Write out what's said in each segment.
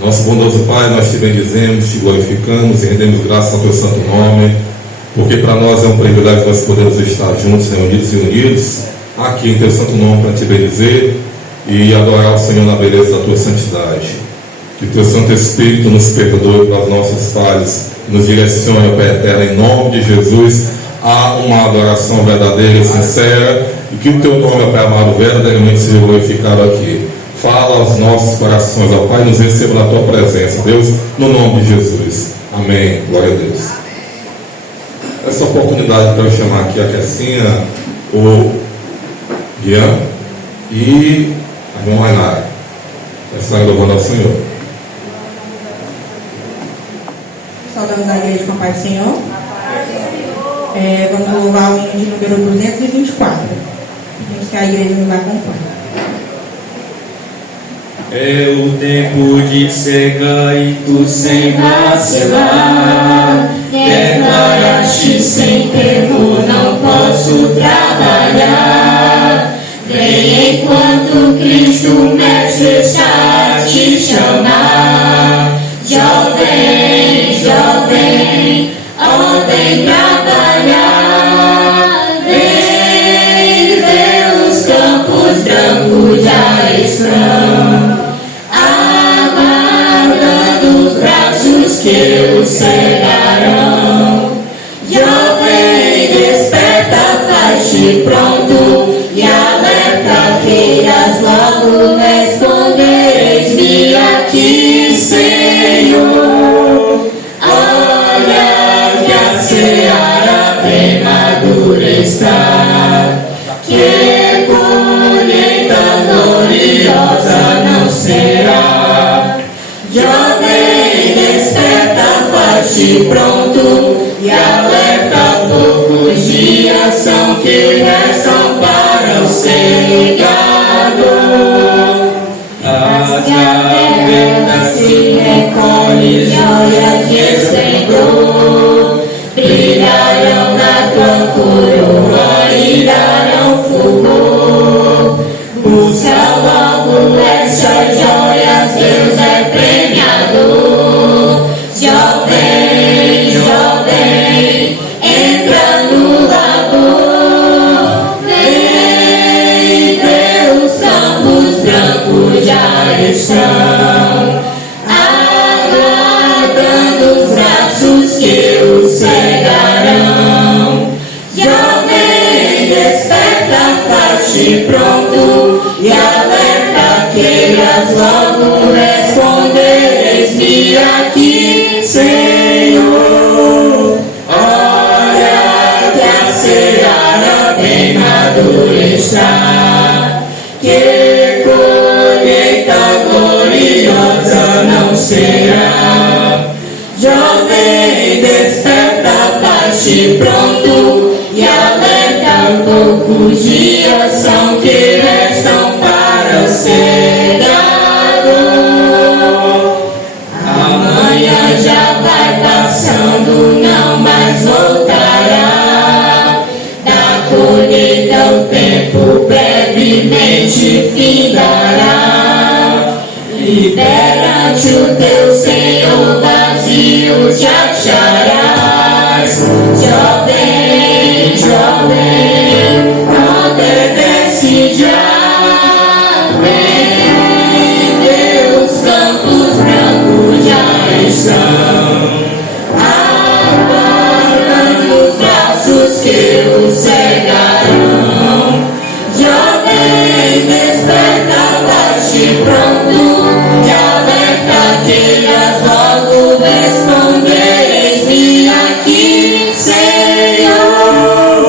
Nosso bondoso Pai, nós te bendizemos, te glorificamos e rendemos graças ao teu santo nome, porque para nós é um privilégio nós podermos estar juntos, reunidos e unidos aqui em teu santo nome para te bendizer e adorar o Senhor na beleza da tua santidade. Que teu Santo Espírito nos perdoe pelas nossas falhas, nos direcione ao Pai eterno, em nome de Jesus, a uma adoração verdadeira e sincera, e que o teu nome, Pai amado, verdadeiramente seja glorificado aqui. Fala aos nossos corações, ó Pai, nos receba na tua presença, Deus, no nome de Jesus. Amém. Glória a Deus. Essa oportunidade para eu chamar aqui a Kessinha, o Guian e a irmã Mainara. Estarem louvando ao Senhor. Saudamos a igreja com a paz do Senhor. Vamos louvar o hino de número 224. Pedimos que a igreja nos acompanhe. É o tempo de cegar e tu sem vacilar. Declaraste sem tempo, não posso trabalhar. Vem enquanto Cristo Mestre está a te chamar. Jovem, jovem, ó vem trabalhar. Vem ver os campos brancos já estão aguardando os braços que o cegarão. Jovem, desperta, faz-te pronto e alerta, queiras logo responder. Eis-me aqui, Senhor. Olha que a seara bem madura está, que colheita gloriosa não será. Jovem, desperta, faz-te pronto e alerta, poucos dias são que restam para o cegador. As gavetas se recolhem, joias de esplendor, brilharão na tua coroa e darão fulgor. Busca logo essas joias, Deus é premiador. Jovem, jovem, entra no labor. Vem ver os campos brancos já estão aguardando os braços que o cegarão. Jovem, desperta, faz-te pronto e alerta, queiras logo responder. Eis-me aqui, Senhor. Olha que a seara bem madura está, que colheita gloriosa não será. Jovem, desperta, faz-te pronto e alerta, poucos dias são que restam para o cegador. Amanhã já vai passando, não mais voltará. Da colheita o tempo brevemente findará. E perante o teu Senhor vazio te acharás. Jovem, jovem, obedece já. Vem ver os campos brancos já estão aguardando os braços que o cegarão. Jovem, desperta, faz-te pronto e alerta, queiras logo responder. Eis-me aqui, Senhor.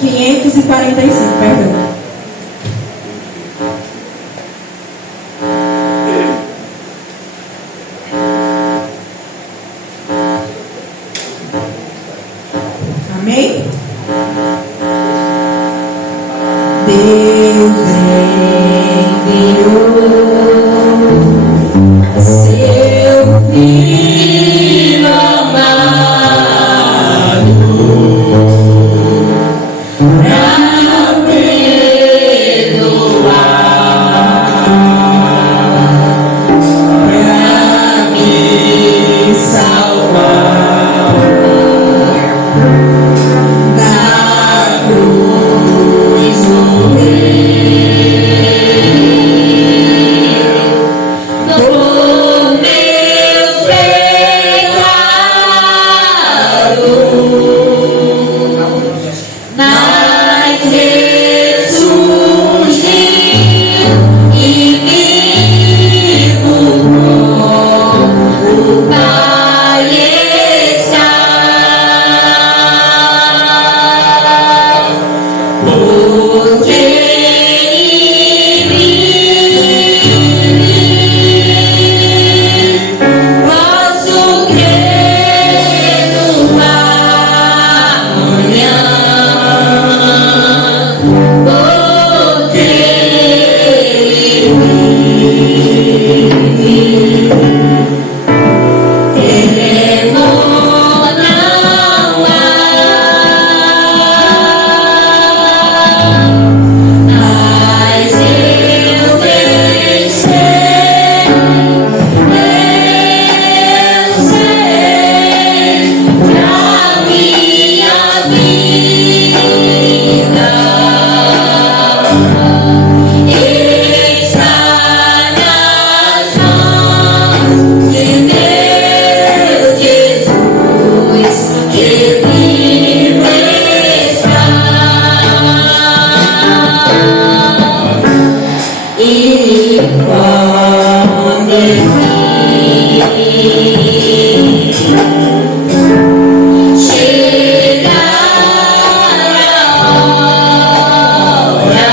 545, perdão. Amém? Deus enviou seu Filho amado pra perdoar, pra me salvar da cruz morreu por meus pecados, mas ressurgiu e vivo com o Pai está, porque em mim posso crer no amanhã, porque temor não há, mas eu bem sei, que a minha vida está nas mãos de meu Jesus, que vivo está. E quando chegar a hora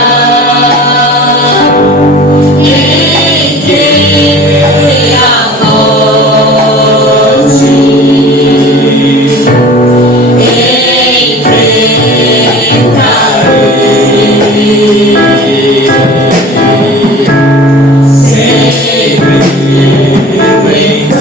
em que a morte enfrentarei, sempre então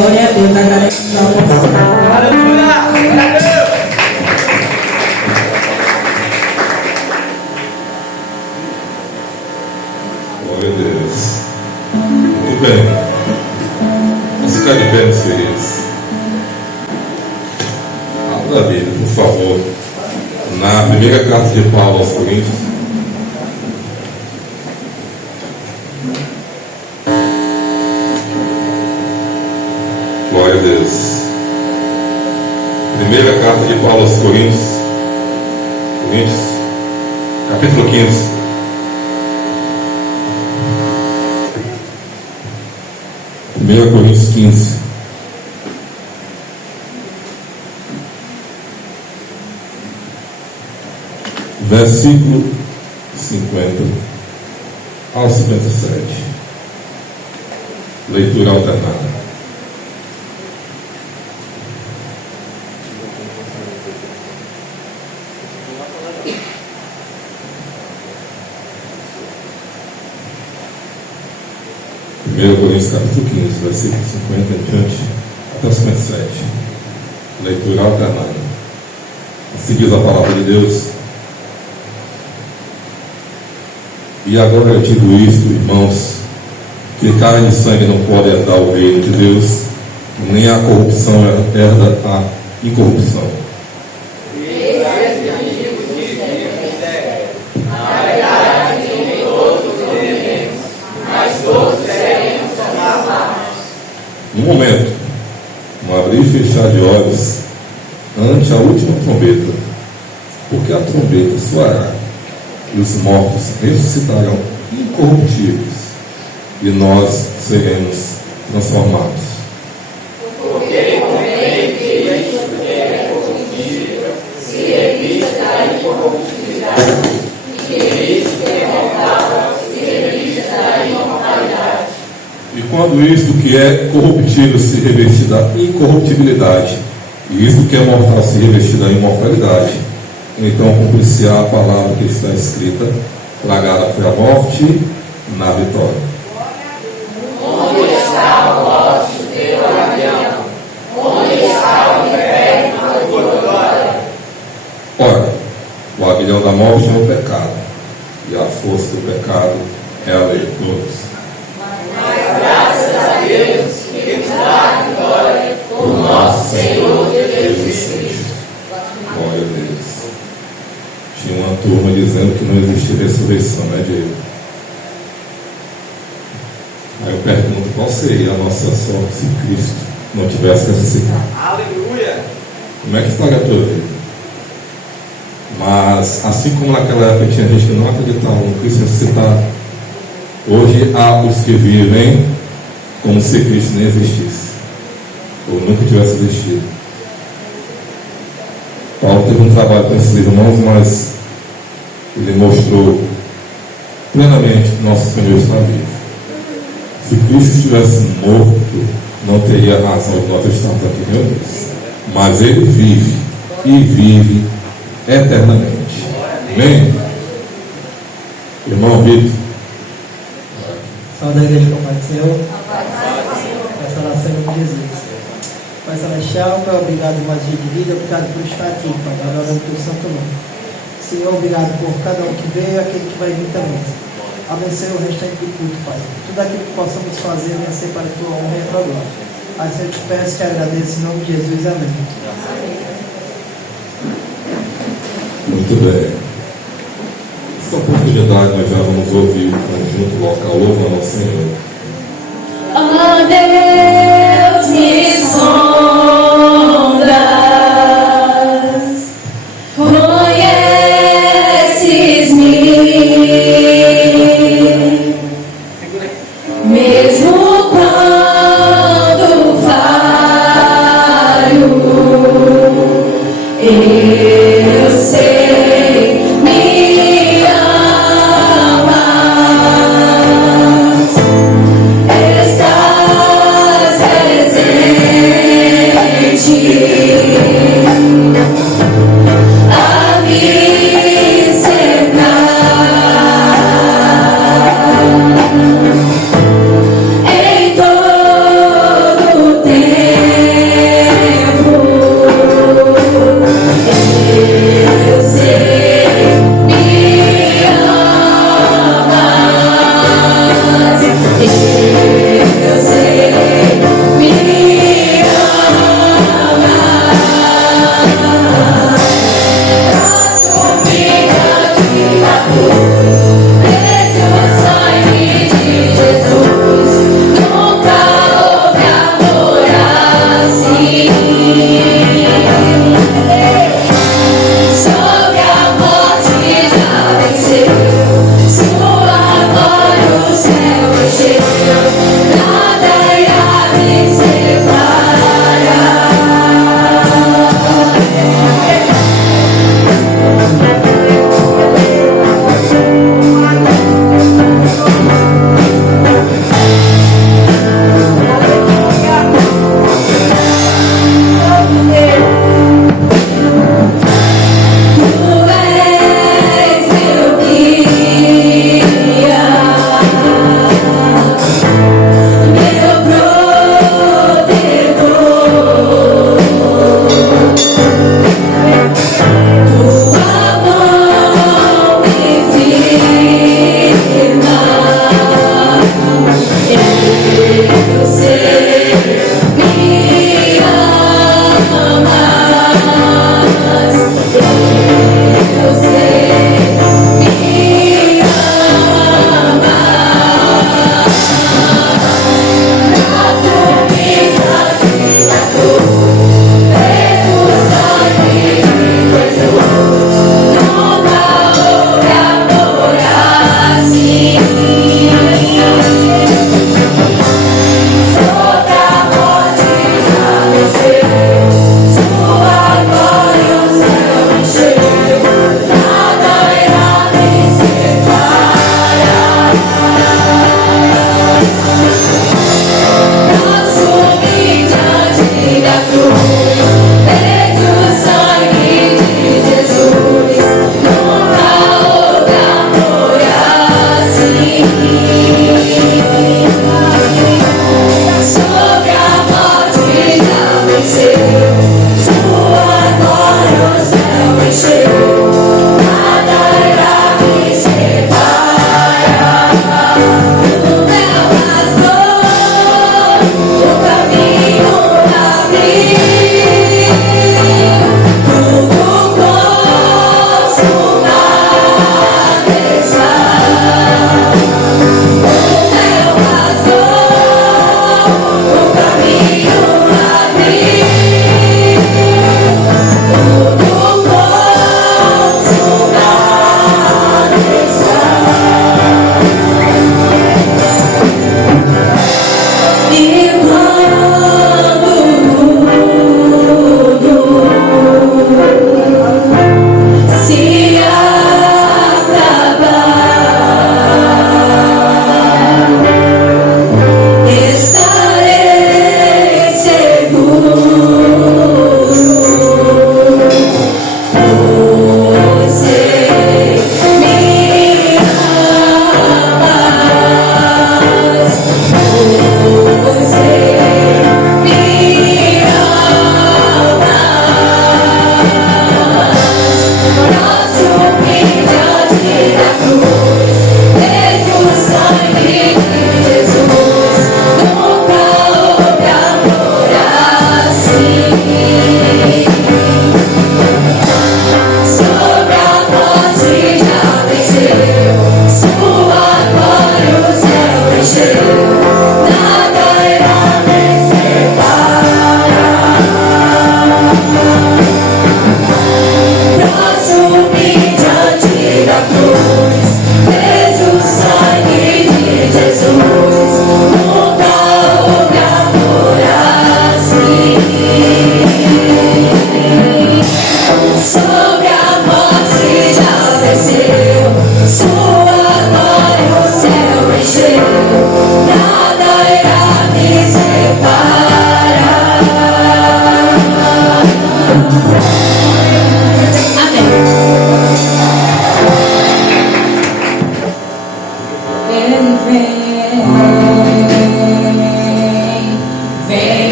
Glória a Deus, agradecemos a oportunidade. Glória a Deus. Muito bem. Vamos ficar de pé, meus queridos. Abra a Bíblia, por favor. Na primeira carta de Paulo aos Coríntios. Glória a Deus. Primeira carta de Paulo aos Coríntios. Capítulo 15. Primeira Coríntios 15. Versículo 50 ao 57. Leitura alternada. Primeiro Coríntios capítulo 15, versículo 50 em diante até o 57. Leitura alternada. Assim diz a palavra de Deus. E agora eu digo isto, irmãos, que carne e sangue não pode herdar o reino de Deus, nem a corrupção herda a incorrupção. No momento, um abrir e fechar de olhos ante a última trombeta, porque a trombeta soará e os mortos ressuscitarão incorruptíveis e nós seremos transformados. Porque convém que isto que é corruptível se revista da incorruptibilidade, e que isto que é mortal se revista da imortalidade. E quando isto que é corruptível se revestir da incorruptibilidade, e isto que é mortal se revestir da imortalidade, então cumprir-se-á a palavra que está escrita: tragada foi a morte na vitória. Onde está a morte, teu aguilhão? Onde está o inferno, a tua glória? Ora, o aguilhão da morte é o pecado, e a força do pecado é a lei. Todos. Mas graças a Deus que nos dá a vitória por nosso Senhor Jesus Cristo. Glória a Deus. Tinha uma turma dizendo que não existia ressurreição, né, Diego? Aí eu pergunto, qual seria a nossa sorte se Cristo não tivesse ressuscitado? Aleluia! Como é que estaria a tua vida? Mas, assim como naquela época tinha gente que não acreditava no Cristo ressuscitado, hoje há os que vivem como se Cristo nem existisse, ou nunca tivesse existido. Paulo teve um trabalho com esses irmãos, mas ele mostrou plenamente que nosso Senhor está vivo. Se Cristo estivesse morto, não teria razão de nós estarmos aqui reunidos. Mas Ele vive e vive eternamente. Amém? Irmão Vitor. Salve da igreja com Pai do Senhor. Essa oração em nome de Jesus. Pai Celestial, Pai, obrigado por mais dia de vida, obrigado por estar aqui, Pai, adorando o teu santo nome. Senhor, obrigado por cada um que veio e aquele que vai vir também. Abençoe o restante do culto, Pai. Tudo aquilo que possamos fazer, venha ser para a tua honra e a tua glória. Assim eu te peço e agradeço em nome de Jesus. Amém. Muito bem. Essa oportunidade nós já vamos ouvir o conjunto local louvando ao Senhor. Ó Deus, me sondas, conheces-me, mesmo quando falho, eu sei, me amas. Estás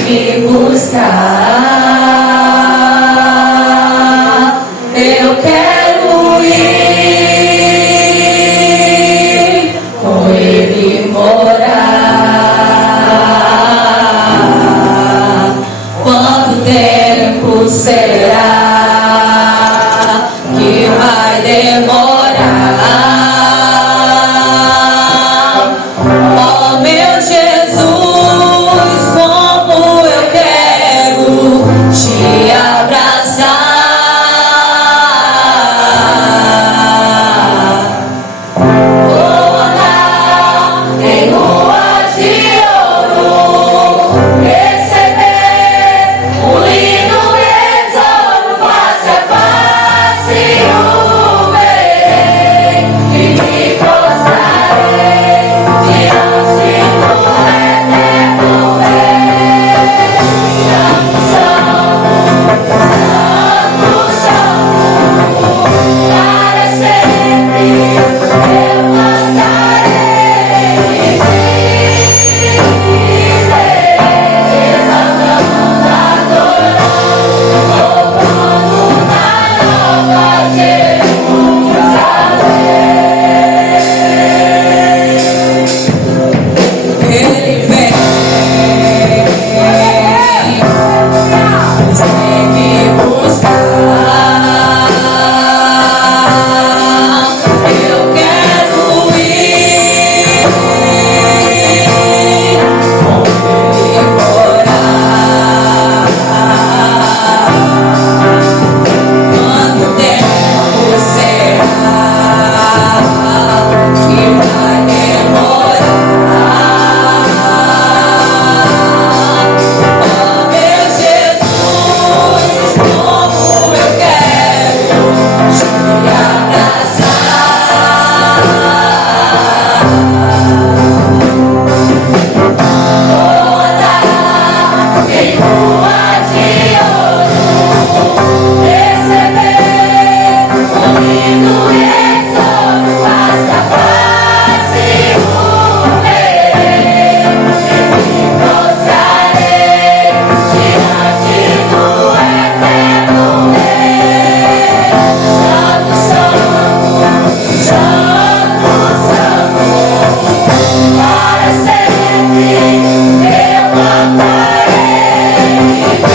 me buscar. Eu quero ir com Ele morar. Quanto tempo será que vai demorar? Oh, meu Jesus, como eu quero te abraçar. Vou andar em ruas de ouro, receber um lindo tesouro face a face, o verei e me prostrarei diante do eterno Rei. Santo, Santo, para sempre eu cantarei e viverei, exaltando, adorando, louvando na nova Jerusalém. Ele vem me buscar. Eu quero ir com Ele morar. Quanto tempo será que vai demorar? Oh, meu Jesus, como eu quero te abraçar. Vou andar em rua de ouro, receber um lindo tesouro face a face, o verei e me prostrarei diante do eterno Rei. Santo, Santo, Santo, Santo, para sempre eu cantarei e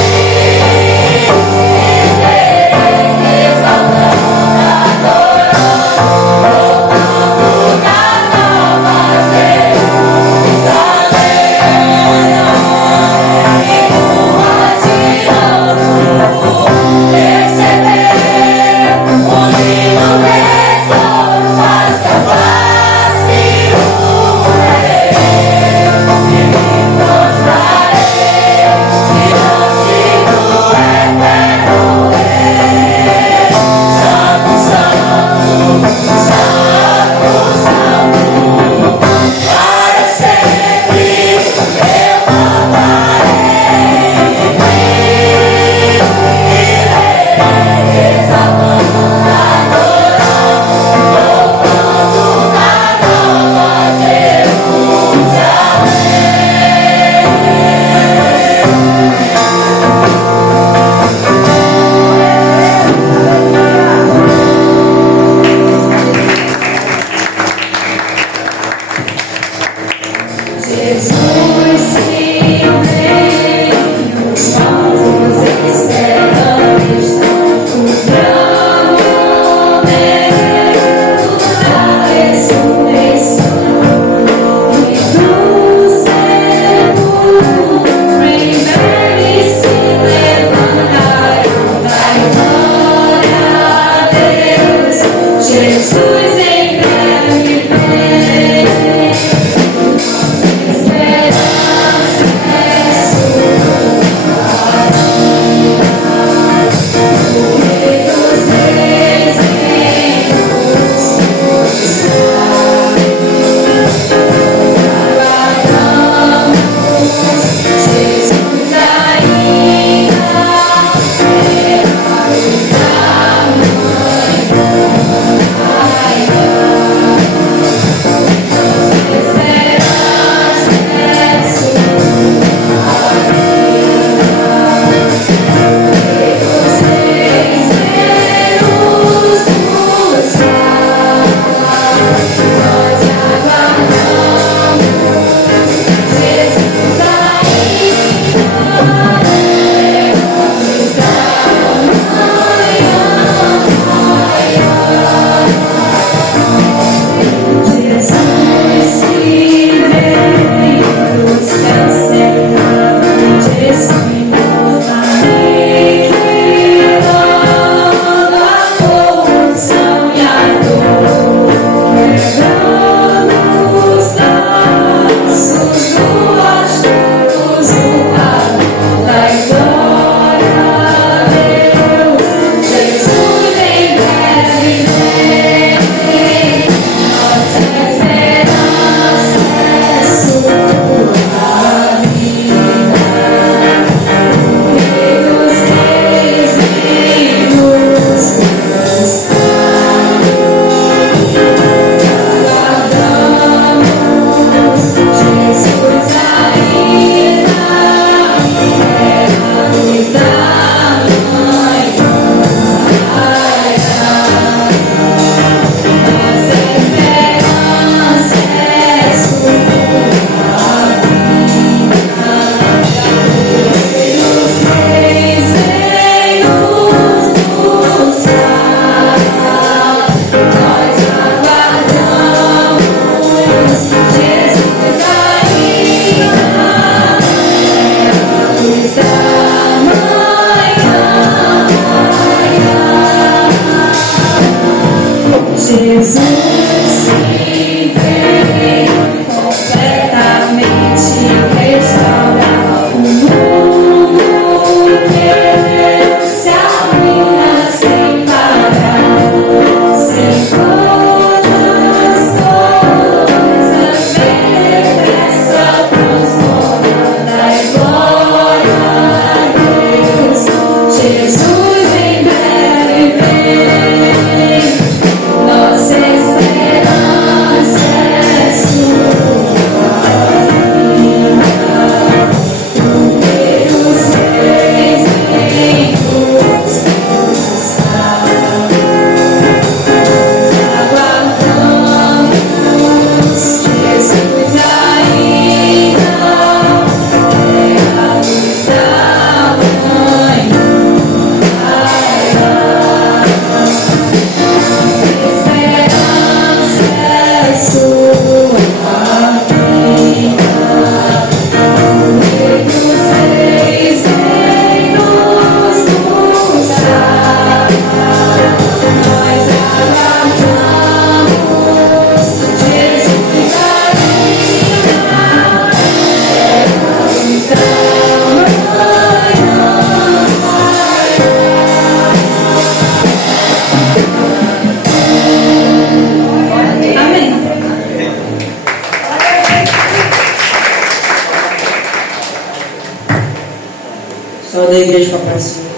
Salve da igreja com a paz do Senhor.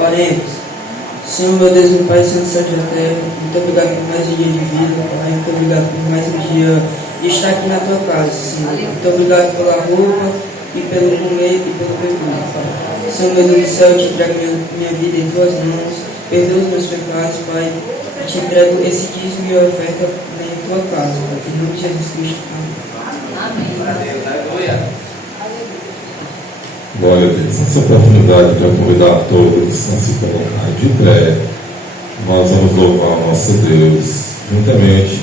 Oremos. Senhor, meu Deus, meu Pai, Senhor do céu e da terra, muito obrigado por mais um dia de vida, Pai. Muito obrigado por mais um dia de estar aqui na tua casa, Senhor. Muito obrigado pela roupa e pelo comer e pelo beber, Pai. Senhor, meu Deus do céu, eu te entrego minha vida em tuas mãos. Perdoa os meus pecados, Pai. Eu te entrego esse dízimo e a oferta em tua casa, Pai. Em nome de Jesus Cristo. Amém. Glória a Deus. Nessa oportunidade, quero convidar todos a se colocar de pé. Nós vamos louvar o nosso Deus juntamente.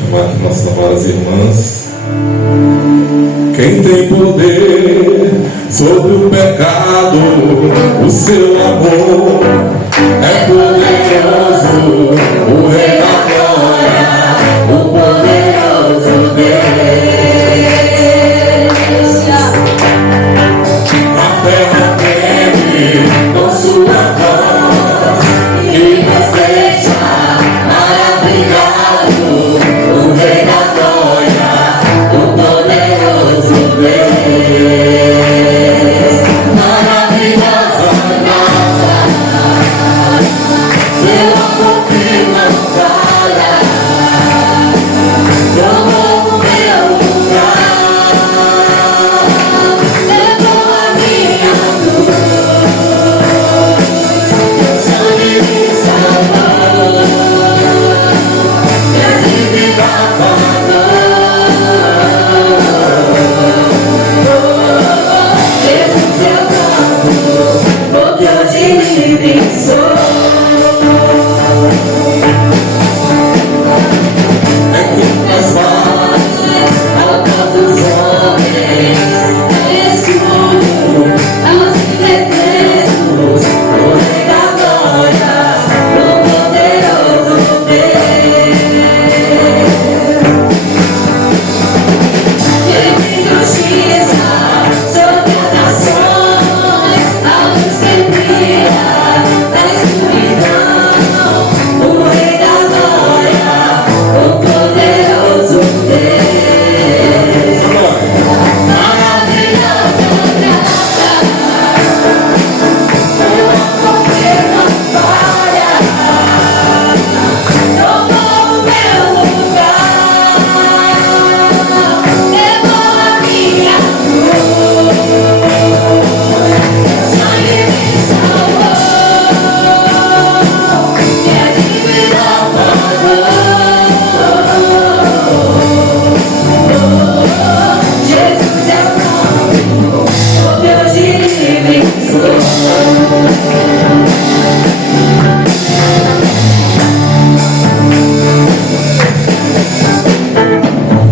Chamar aqui nossas amadas irmãs. Quem tem poder sobre o pecado, o seu amor é poderoso, o Rei da Glória, o poderoso Deus. A terra treme com sua voz e deseja maravilhado, o Rei da Glória, o poderoso Deus. Maravilhosa graça, seu amor que não falha, tomou o meu lugar, levou a minha cruz, sangue me salvou, minha dívida pagou. Jesus eu canto, porque hoje livre sou. É quem faz paz ao canto dos homens, é escuro aos indefesos, o Rei da Glória, o poderoso Deus. Quem tem justiça sobre as nações, a luz que brilha na escuridão, o Rei da Glória, o poderoso Deus. Maravilhosa graça, seu amor que não falha, tomou o meu lugar, levou a minha cruz, sangue me salvou, minha dívida pagou. Jesus é o nome, o Deus de livre sou.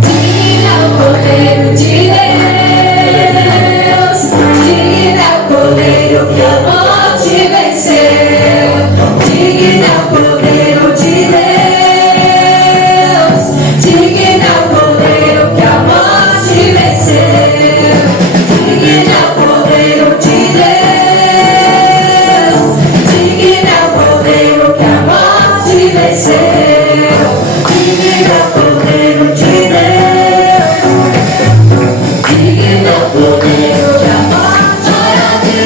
Digno é o Cordeiro de Deus, digno é o Cordeiro que a morte venceu, digno é o Cordeiro de Deus, digno é o Cordeiro que a morte venceu, digno é o Cordeiro de Deus, digno é o Cordeiro que a morte venceu, digno é o Cordeiro de Deus, digno é o Cordeiro que a morte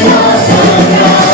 venceu.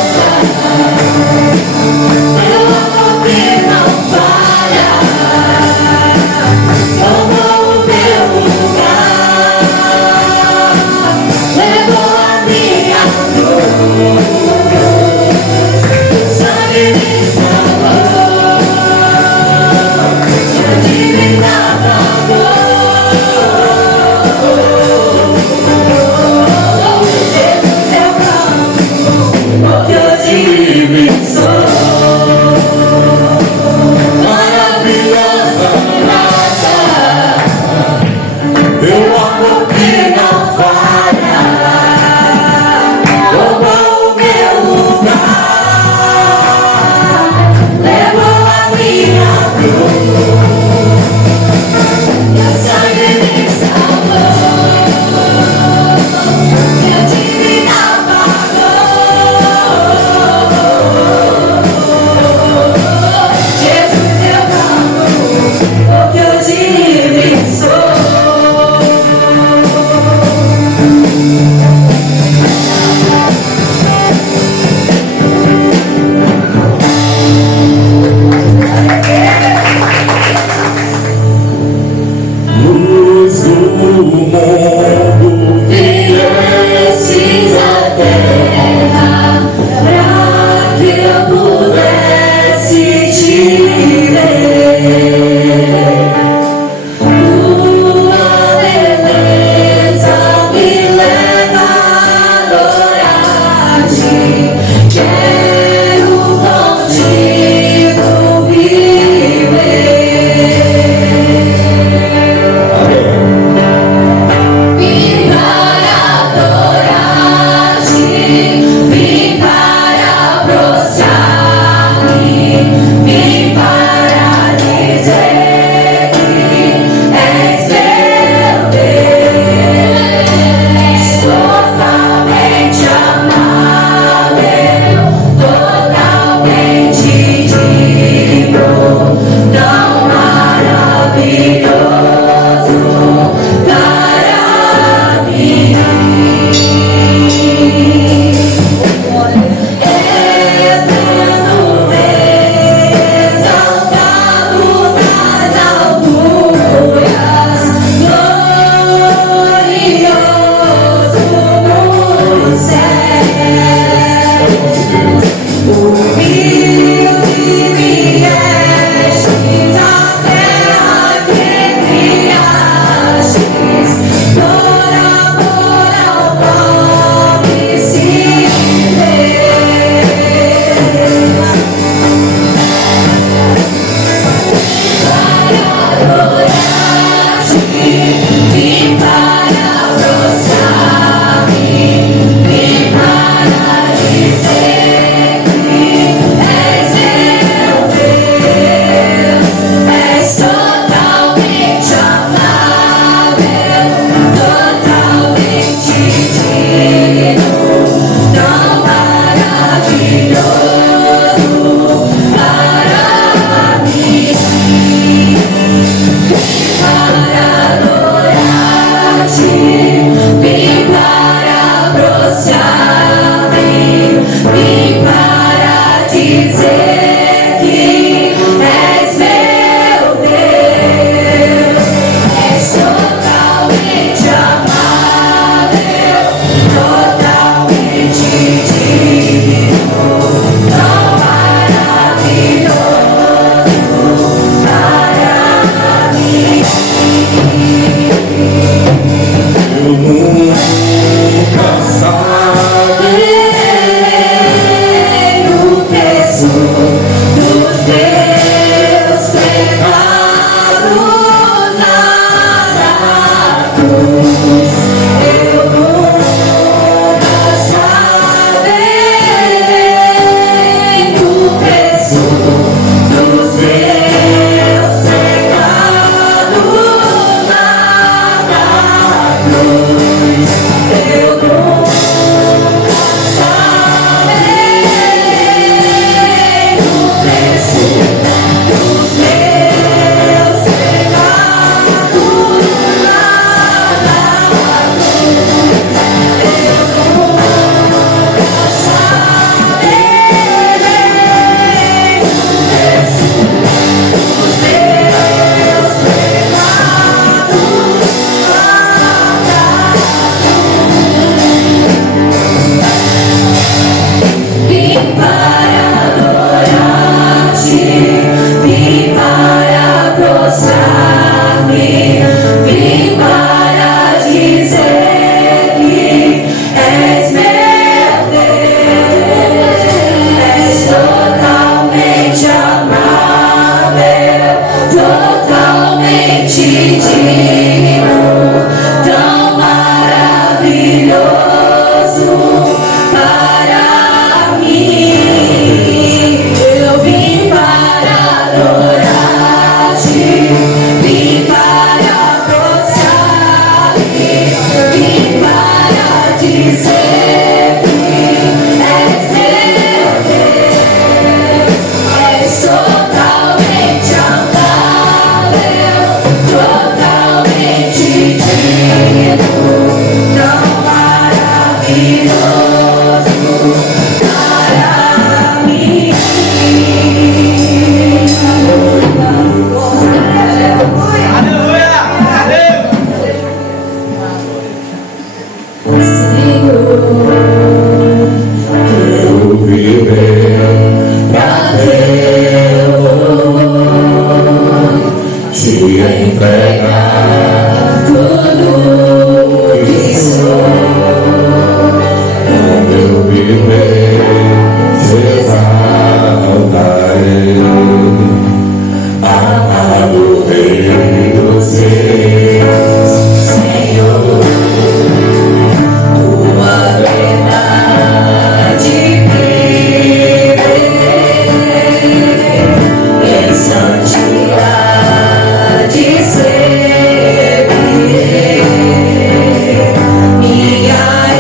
Minha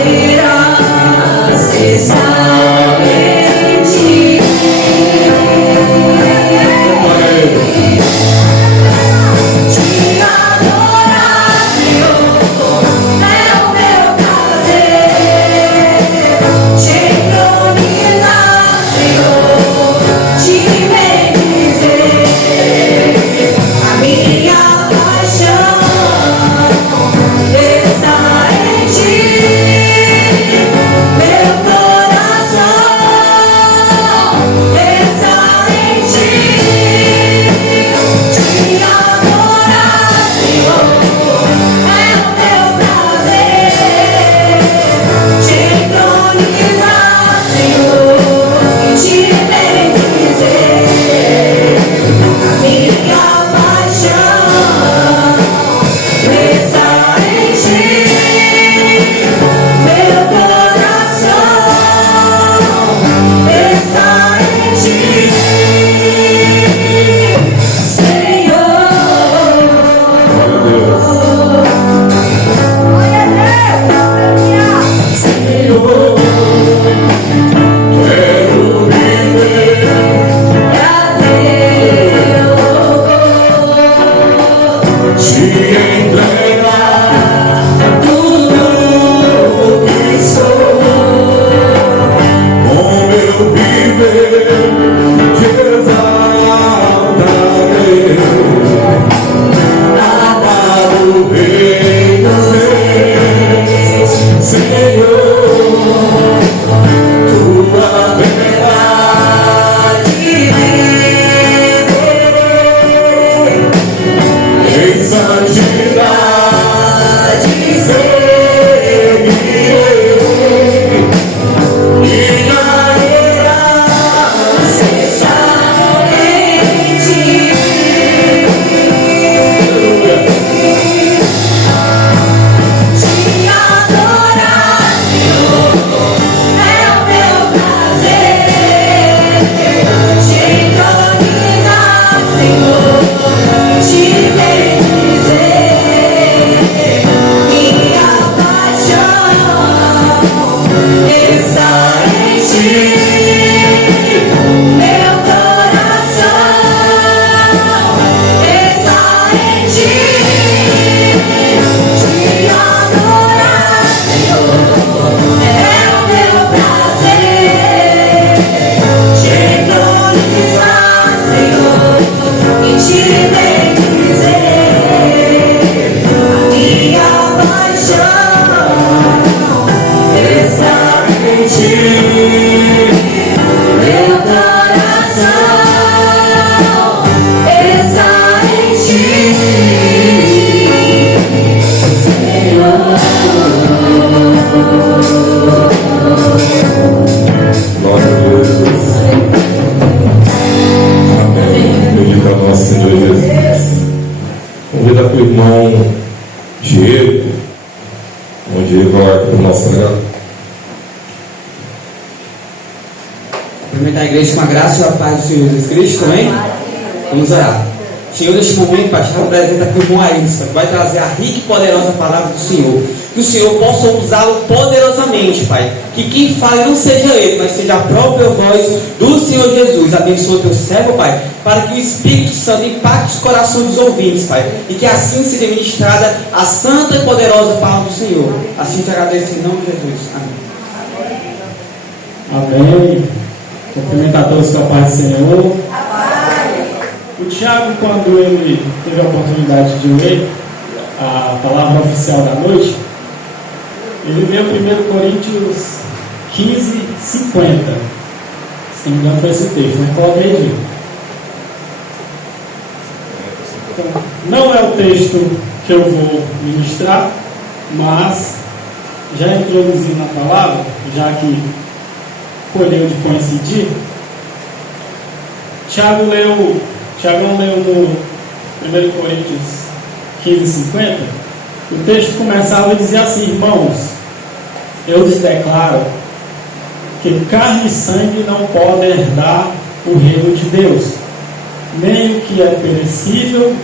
herança está em ti, meu coração está em ti, Senhor. Glória a Deus. Amém. Bendito é o nosso Senhor Jesus. Convida para o irmão Diego. O Diego vai para o nosso legado. Cumprimentar a igreja com a graça e a paz do Senhor Jesus Cristo, amém? Vamos orar. Senhor, neste momento, Pai, te apresenta aqui o irmão Aires, que vai trazer a rica e poderosa palavra do Senhor. Que o Senhor possa usá-lo poderosamente, Pai. Que quem fale não seja ele, mas seja a própria voz do Senhor Jesus. Abençoa teu servo, Pai, para que o Espírito Santo impacte os corações dos ouvintes, Pai. E que assim seja ministrada a santa e poderosa palavra do Senhor. Assim te agradeço em nome de Jesus. Amém. Amém. Cumprimento a todos com a paz do Senhor. O Tiago, quando ele teve a oportunidade de ler a palavra oficial da noite, ele leu 1 Coríntios 15, 50. Se não me engano foi esse texto, mas coloca aí, Diego. Então, não é o texto que eu vou ministrar, mas já introduzindo na palavra, já que colheu de coincidir, Tiago leu no 1 Coríntios 15, 50, o texto começava a dizer assim: irmãos, eu lhes declaro que carne e sangue não podem herdar o reino de Deus, nem o que é perecível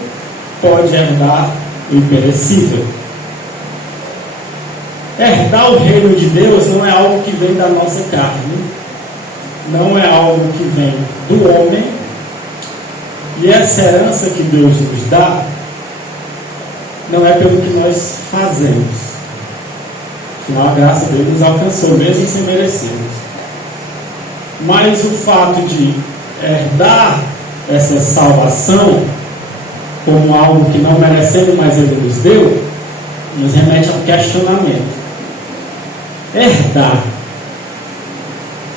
pode herdar o imperecível. Herdar o reino de Deus não é algo que vem da nossa carne, não é algo que vem do homem, e essa herança que Deus nos dá não é pelo que nós fazemos, afinal a graça dele nos alcançou mesmo sem merecermos. Mas o fato de herdar essa salvação como algo que não merecemos, mas ele nos deu, nos remete a um questionamento. Herdar.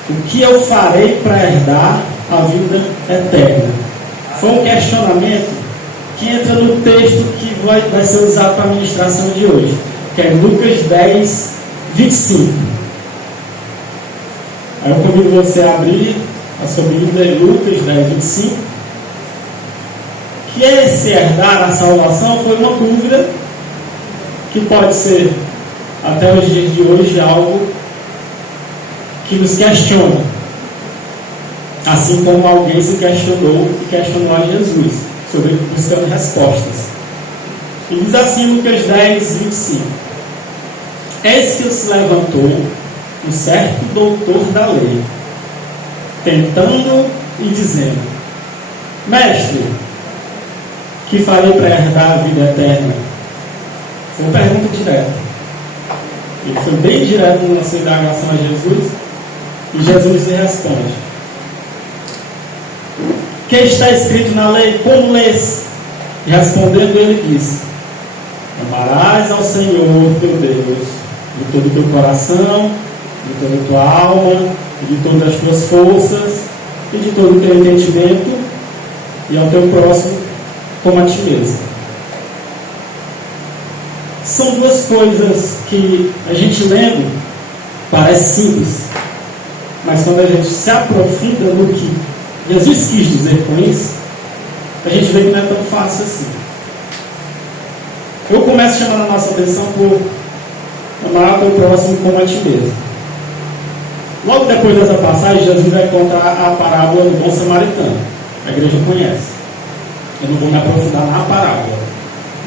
O que eu farei para herdar a vida eterna? Foi um questionamento que entra no texto que vai ser usado para a ministração de hoje, que é Lucas 10, 25. Aí eu convido você a abrir a sua Bíblia em Lucas 10, 25. Que esse herdar a salvação foi uma dúvida que pode ser, até os dias de hoje, algo que nos questiona, assim como alguém se questionou e questionou a Jesus sobre buscando respostas. E diz assim Lucas 10, 25: eis que se levantou um certo doutor da lei, tentando e dizendo: mestre, que farei para herdar a vida eterna? Foi uma pergunta direta. Ele foi bem direto na sua indagação a Jesus, e Jesus lhe responde: que está escrito na lei? Como lês? E respondendo ele disse: amarás ao Senhor teu Deus de todo o teu coração, de toda a tua alma, de todas as tuas forças e de todo o teu entendimento, e ao teu próximo como a ti mesmo. São duas coisas que a gente lendo parece simples, mas quando a gente se aprofunda no que Jesus quis dizer com isso, a gente vê que não é tão fácil assim. Eu começo chamando a nossa atenção por amar o teu próximo como a ti mesmo. Logo depois dessa passagem, Jesus vai contar a parábola do bom samaritano. A igreja conhece. Eu não vou me aprofundar na parábola,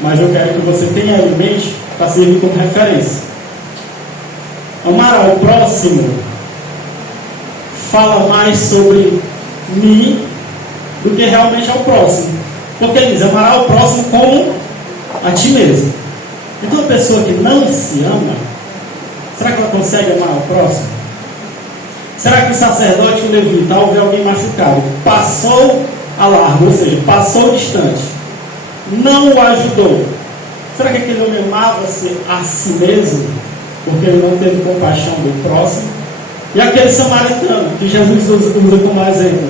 mas eu quero que você tenha em mente para servir como referência. Amar ao próximo fala mais sobre mim do que realmente ao próximo, porque ele diz: amar ao próximo como a ti mesmo. Então, a pessoa que não se ama, será que ela consegue amar ao próximo? Será que o sacerdote e o levita, ao ver alguém machucado, passou a largo, ou seja, passou distante, não o ajudou? Será que aquele homem amava-se a si mesmo porque ele não teve compaixão do próximo? E aquele samaritano, que Jesus usa como exemplo,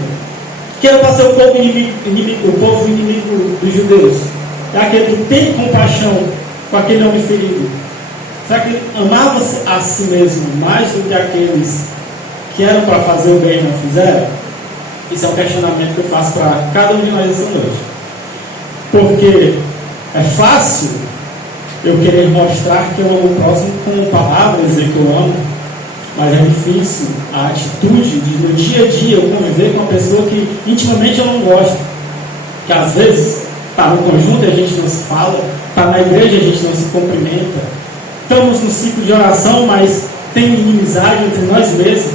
que era para ser o povo inimigo dos judeus, é aquele que tem compaixão com aquele homem ferido. Será que ele amava a si mesmo mais do que aqueles que eram para fazer o bem e não fizeram? Isso é um questionamento que eu faço para cada um de nós essa noite. Porque é fácil eu querer mostrar que eu amo o próximo com palavras, dizer que eu amo, mas é difícil a atitude de no dia a dia eu conviver com uma pessoa que intimamente eu não gosto, que às vezes está no conjunto e a gente não se fala, está na igreja e a gente não se cumprimenta, estamos no ciclo de oração, mas tem inimizade entre nós mesmos.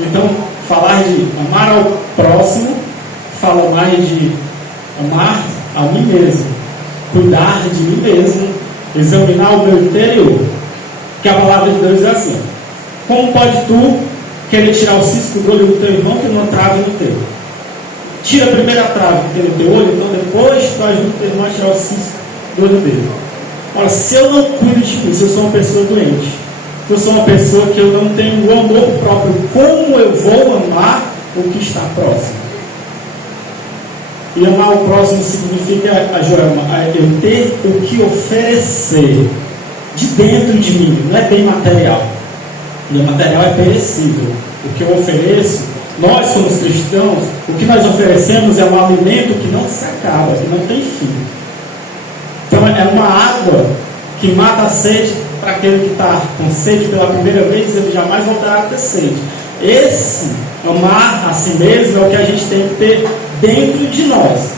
Então, falar de amar ao próximo fala mais de amar a mim mesmo, cuidar de mim mesmo, examinar o meu interior. Que a palavra de Deus é assim: como pode tu querer tirar o cisco do olho do teu irmão que não trave no teu? Tira a primeira trave que tem no teu olho, então depois tu ajuda o teu irmão a tirar o cisco do olho dele. Ora, se eu não cuido de mim, se eu sou uma pessoa doente, se eu sou uma pessoa que eu não tenho o amor próprio, como eu vou amar o que está próximo? E amar o próximo significa, Joelma, eu ter o que oferecer de dentro de mim, não é bem material. E o material é perecível. O que eu ofereço, nós somos cristãos, o que nós oferecemos é um alimento que não se acaba, que não tem fim. Então é uma água que mata a sede para aquele que está com sede pela primeira vez, ele jamais voltará a ter sede. Esse amar a si mesmo é o que a gente tem que ter dentro de nós.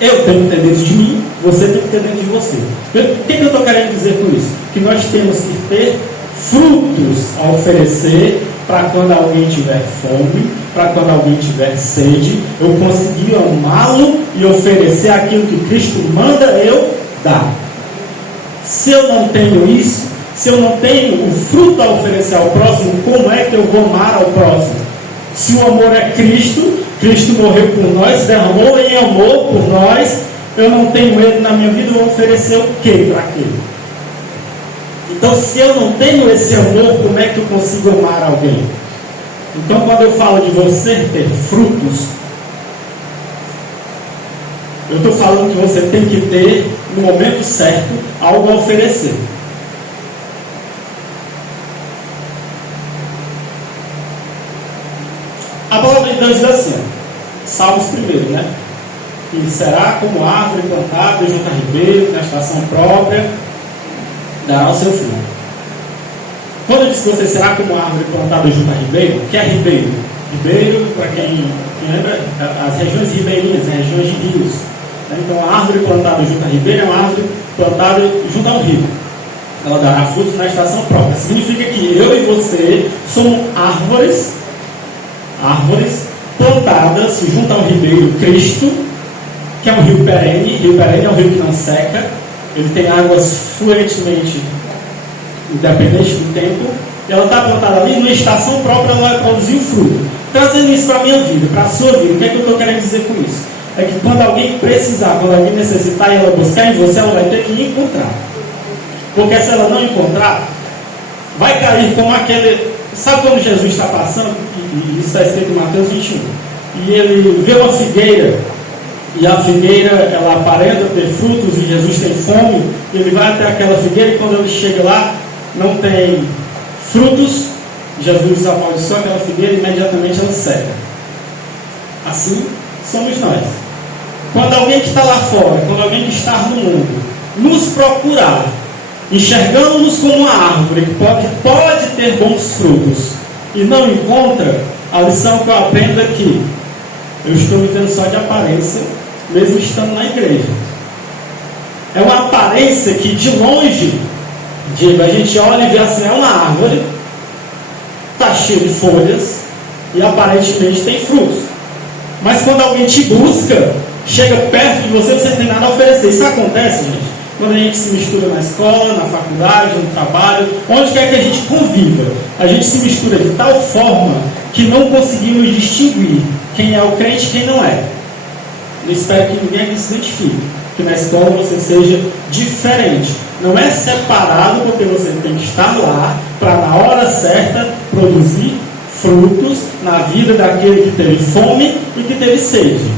Eu tenho que ter dentro de mim, você tem que ter dentro de você. O que eu estou querendo dizer com isso? Que nós temos que ter frutos a oferecer para quando alguém tiver fome, para quando alguém tiver sede, eu conseguir amá-lo e oferecer aquilo que Cristo manda eu dar. Se eu não tenho isso, se eu não tenho o fruto a oferecer ao próximo, como é que eu vou amar ao próximo? Se o amor é Cristo, Cristo morreu por nós, derramou em amor por nós, eu não tenho ele na minha vida, eu vou oferecer o quê para quê? Então, se eu não tenho esse amor, como é que eu consigo amar alguém? Então, quando eu falo de você ter frutos, eu estou falando que você tem que ter, no momento certo, algo a oferecer. A palavra de Deus diz assim, Salmos 1, né? E será como árvore plantada junto a ribeiro, na estação própria, dará o seu fruto. Quando eu disse que você será como árvore plantada junto a ribeiro, o que é ribeiro? Ribeiro, para quem lembra, as regiões ribeirinhas, as regiões de rios. Então, a árvore plantada junto a ribeiro é uma árvore plantada junto ao rio. Ela dará frutos na estação própria. Significa que eu e você somos árvores plantadas junto ao ribeiro Cristo, que é um rio perene. Rio perene é um rio que não seca. Ele tem águas fluentemente, independente do tempo. E ela está plantada ali, numa estação própria, ela vai produzir o fruto. Trazendo isso para a minha vida, para a sua vida. O que é que eu estou querendo dizer com isso? É que quando alguém precisar, quando alguém necessitar e ela buscar em você, ela vai ter que encontrar. Porque se ela não encontrar, vai cair como aquele... Sabe quando Jesus está passando, e isso está escrito em Mateus 21, e ele vê uma figueira, e a figueira, ela aparenta ter frutos, e Jesus tem fome, e ele vai até aquela figueira, e quando ele chega lá, não tem frutos, Jesus amaldiçoa aquela figueira, e imediatamente ela seca. Assim somos nós. Quando alguém que está lá fora, quando alguém que está no mundo, nos procurar, enxergando-nos como uma árvore que pode ter bons frutos e não encontra, a lição que eu aprendo é que eu estou vivendo só de aparência, mesmo estando na igreja. É uma aparência que de longe, Diego, a gente olha e vê assim, é uma árvore, está cheia de folhas e aparentemente tem frutos. Mas quando alguém te busca, chega perto de você, você não tem nada a oferecer. Isso acontece, gente, quando a gente se mistura na escola, na faculdade, no trabalho, onde quer que a gente conviva. A gente se mistura de tal forma que não conseguimos distinguir quem é o crente e quem não é. Eu espero que ninguém aqui se identifique, que na escola você seja diferente. Não é separado, porque você tem que estar lá para na hora certa produzir frutos na vida daquele que teve fome e que teve sede.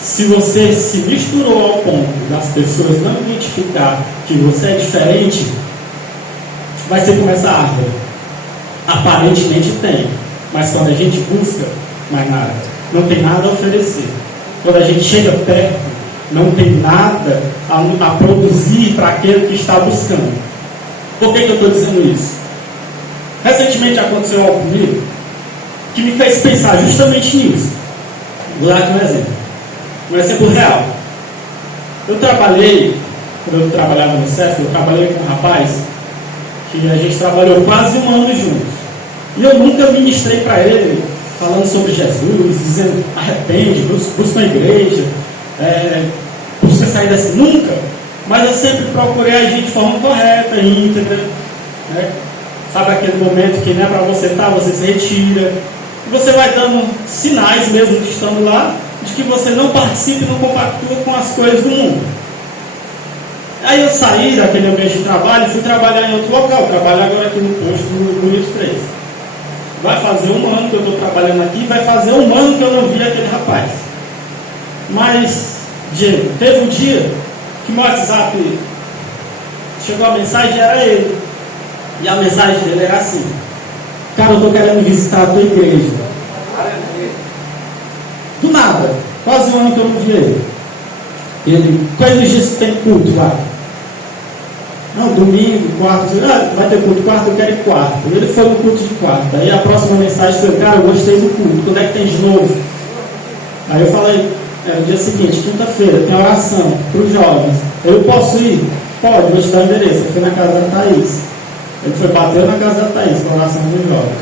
Se você se misturou ao ponto das pessoas não identificar que você é diferente, vai ser como essa árvore. Aparentemente tem, mas quando a gente busca, mais nada. Não tem nada a oferecer. Quando a gente chega perto, não tem nada a produzir para aquele que está buscando. Por que eu estou dizendo isso? Recentemente aconteceu algo comigo que me fez pensar justamente nisso. Vou dar aqui um exemplo real. Eu trabalhei, quando eu trabalhava no CEF, eu trabalhei com um rapaz que a gente trabalhou quase um ano juntos. E eu nunca ministrei para ele falando sobre Jesus, dizendo arrepende, busca uma igreja, busca sair dessa. Nunca. Mas eu sempre procurei agir de forma correta, íntegra. Né? Sabe aquele momento que não é para você estar, você se retira. E você vai dando sinais mesmo de estando lá, de que você não participa e não compactua com as coisas do mundo. Aí eu saí daquele ambiente de trabalho e fui trabalhar em outro local. Trabalho agora aqui no posto do Bonito 3. Vai fazer um ano que eu estou trabalhando aqui, vai fazer um ano que eu não vi aquele rapaz. Mas, Diego, teve um dia que meu WhatsApp chegou a mensagem, era ele. E a mensagem dele era assim: cara, eu estou querendo visitar a tua igreja. Do nada, quase um ano que eu não vi ele. Ele, quais os dias que tem culto lá? Não, domingo, quarto, vai ter culto quarto, eu quero ir quarto. Ele foi no culto de quarto. Aí a próxima mensagem foi: cara, eu gostei do culto, quando é que tem de novo? Aí eu falei, no dia seguinte, quinta-feira, tem oração para os jovens. Eu posso ir? Pode, vou te dar o endereço. Eu fui na casa da Thaís. Ele foi bater na casa da Thaís, com a oração dos jovens.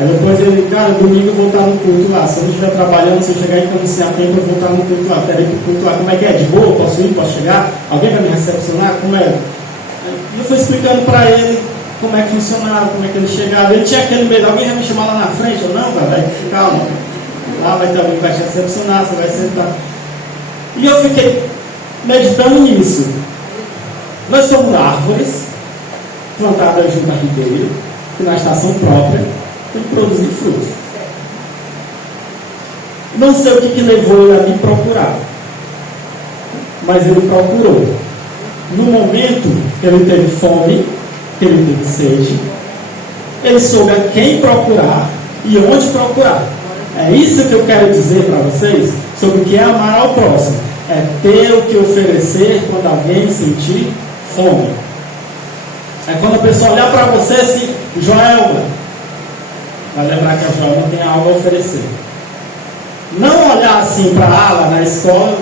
Aí depois ele, cara, domingo eu vou estar no culto lá. Se eu não estiver trabalhando, se eu chegar em Camusim a tempo, eu vou estar no culto lá. Quero ir para o culto lá. Como é que é? De boa? Posso ir? Posso chegar? Alguém vai me recepcionar? Como é? E eu fui explicando para ele como é que funcionava, como é que ele chegava. Ele tinha aquele medo, alguém vai me chamar lá na frente? Eu não, cara, vai, calma. Lá vai ter alguém que vai te recepcionar, você vai sentar. E eu fiquei meditando nisso. Nós somos árvores plantadas junto à ribeira, que na estação própria tem que produzir frutos. Não sei o que levou ele a me procurar, mas ele procurou. No momento que ele teve fome, que ele teve sede, ele soube a quem procurar e onde procurar. É isso que eu quero dizer para vocês sobre o que é amar ao próximo. É ter o que oferecer quando alguém sentir fome. É quando a pessoa olhar para você assim: Joelma, vai lembrar que a Joelma tem algo a oferecer. Não olhar assim para ala na escola: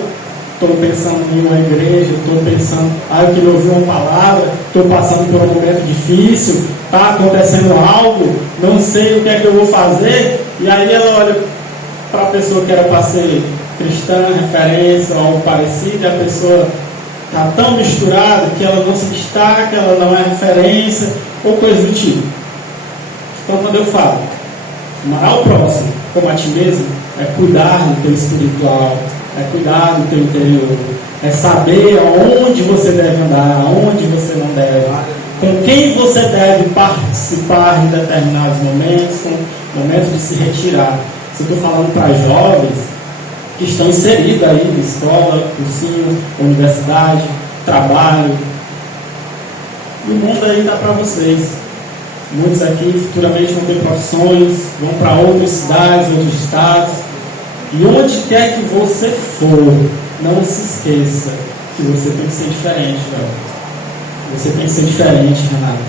estou pensando em uma igreja, estou pensando, eu queria ouvir uma palavra, estou passando por um momento difícil, está acontecendo algo, não sei o que é que eu vou fazer. E aí ela olha para a pessoa que era para ser cristã, referência ou algo parecido, e a pessoa está tão misturada que ela não se destaca, ela não é referência, ou coisa do tipo. Então, quando eu falo amar ao próximo como a ti mesmo, é cuidar do teu espiritual, é cuidar do teu interior, é saber aonde você deve andar, aonde você não deve, com quem você deve participar em determinados momentos, com momentos de se retirar. Se eu estou falando para jovens que estão inseridos aí na escola, cursinho, universidade, trabalho. E o mundo aí dá para vocês. Muitos aqui futuramente vão ter profissões, vão para outras cidades, outros estados. E onde quer que você for, não se esqueça que você tem que ser diferente, velho. Você tem que ser diferente, Renato.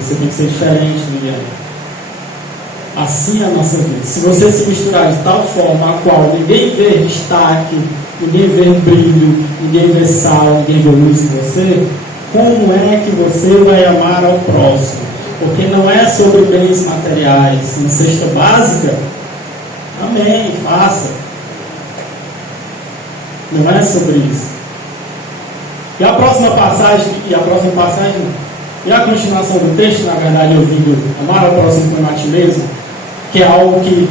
Você tem que ser diferente, Liliane. Assim é a nossa vida. Se você se misturar de tal forma a qual ninguém vê destaque, ninguém vê brilho, ninguém vê sal, ninguém vê luz em você, como é que você vai amar ao próximo? Porque não é sobre bens materiais. Uma cesta básica, amém, faça. Não é sobre isso. E a próxima passagem, e a continuação do texto, na verdade, eu digo amar ao próximo como a ti mesmo, que é algo que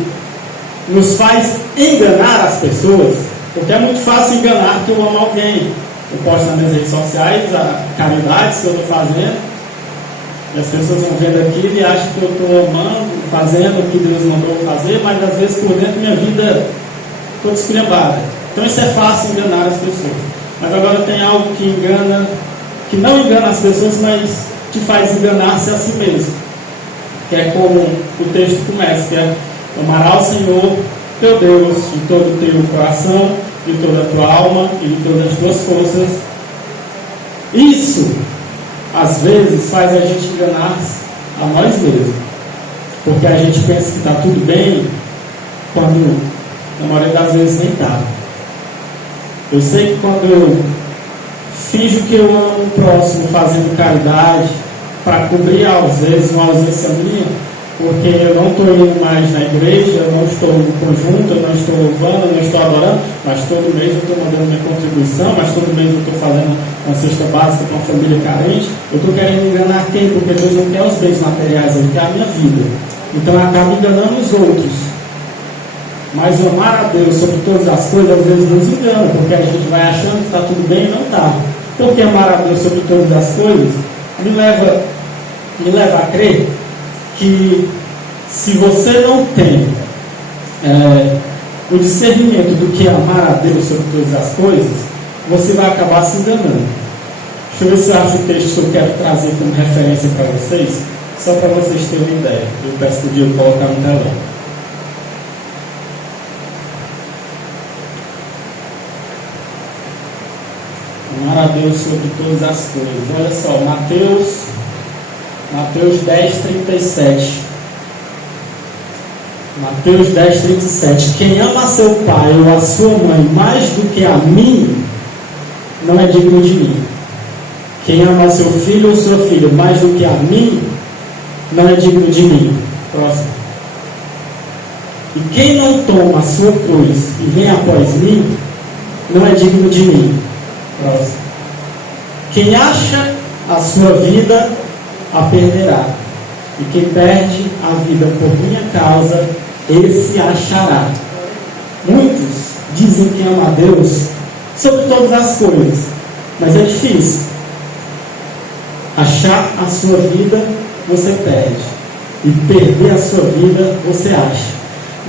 nos faz enganar as pessoas, porque é muito fácil enganar que eu amo alguém. Eu posto nas minhas redes sociais a caridades que eu estou fazendo, E as pessoas vão vendo aquilo e acham que eu estou amando, fazendo o que Deus mandou fazer, mas às vezes por dentro minha vida toda esculhambada. Então isso é fácil enganar as pessoas. Mas agora tem algo que engana, que não engana as pessoas, mas te faz enganar-se a si mesmo. Que é como o texto começa, que é: amarás ao Senhor teu Deus de todo o teu coração, de toda a tua alma e de todas as tuas forças. Isso, às vezes, faz a gente enganar-se a nós mesmos. Porque a gente pensa que está tudo bem, quando na maioria das vezes nem está. Eu sei que quando eu finjo que eu amo o próximo fazendo caridade, para cobrir às vezes uma ausência minha, porque eu não estou indo mais na igreja, eu não estou no conjunto, eu não estou louvando, eu não estou adorando, mas todo mês eu estou mandando minha contribuição, mas todo mês eu estou fazendo uma cesta básica para uma família carente. Eu estou querendo enganar quem? Porque Deus não quer os bens materiais, Ele quer a minha vida. Então eu acabo enganando os outros. Mas amar a Deus sobre todas as coisas às vezes nos engana, porque a gente vai achando que está tudo bem e não está. Porque amar a Deus sobre todas as coisas me leva a crer que se você não tem o discernimento do que é amar a Deus sobre todas as coisas, você vai acabar se enganando. Deixa eu ver se eu acho o texto que eu quero trazer como referência para vocês, só para vocês terem uma ideia. Eu peço que o Diego colocar no telão. Amar a Deus sobre todas as coisas. Olha só, Mateus 10:37. Mateus 10:37. Quem ama a seu pai ou a sua mãe mais do que a mim, não é digno de mim. Quem ama a seu filho ou sua filha mais do que a mim, não é digno de mim. Próximo. E quem não toma a sua cruz e vem após mim, não é digno de mim. Próximo. Quem acha a sua vida, a perderá. E quem perde a vida por minha causa, esse achará. Muitos dizem que amam a Deus sobre todas as coisas, mas é difícil. Achar a sua vida, você perde. E perder a sua vida, você acha.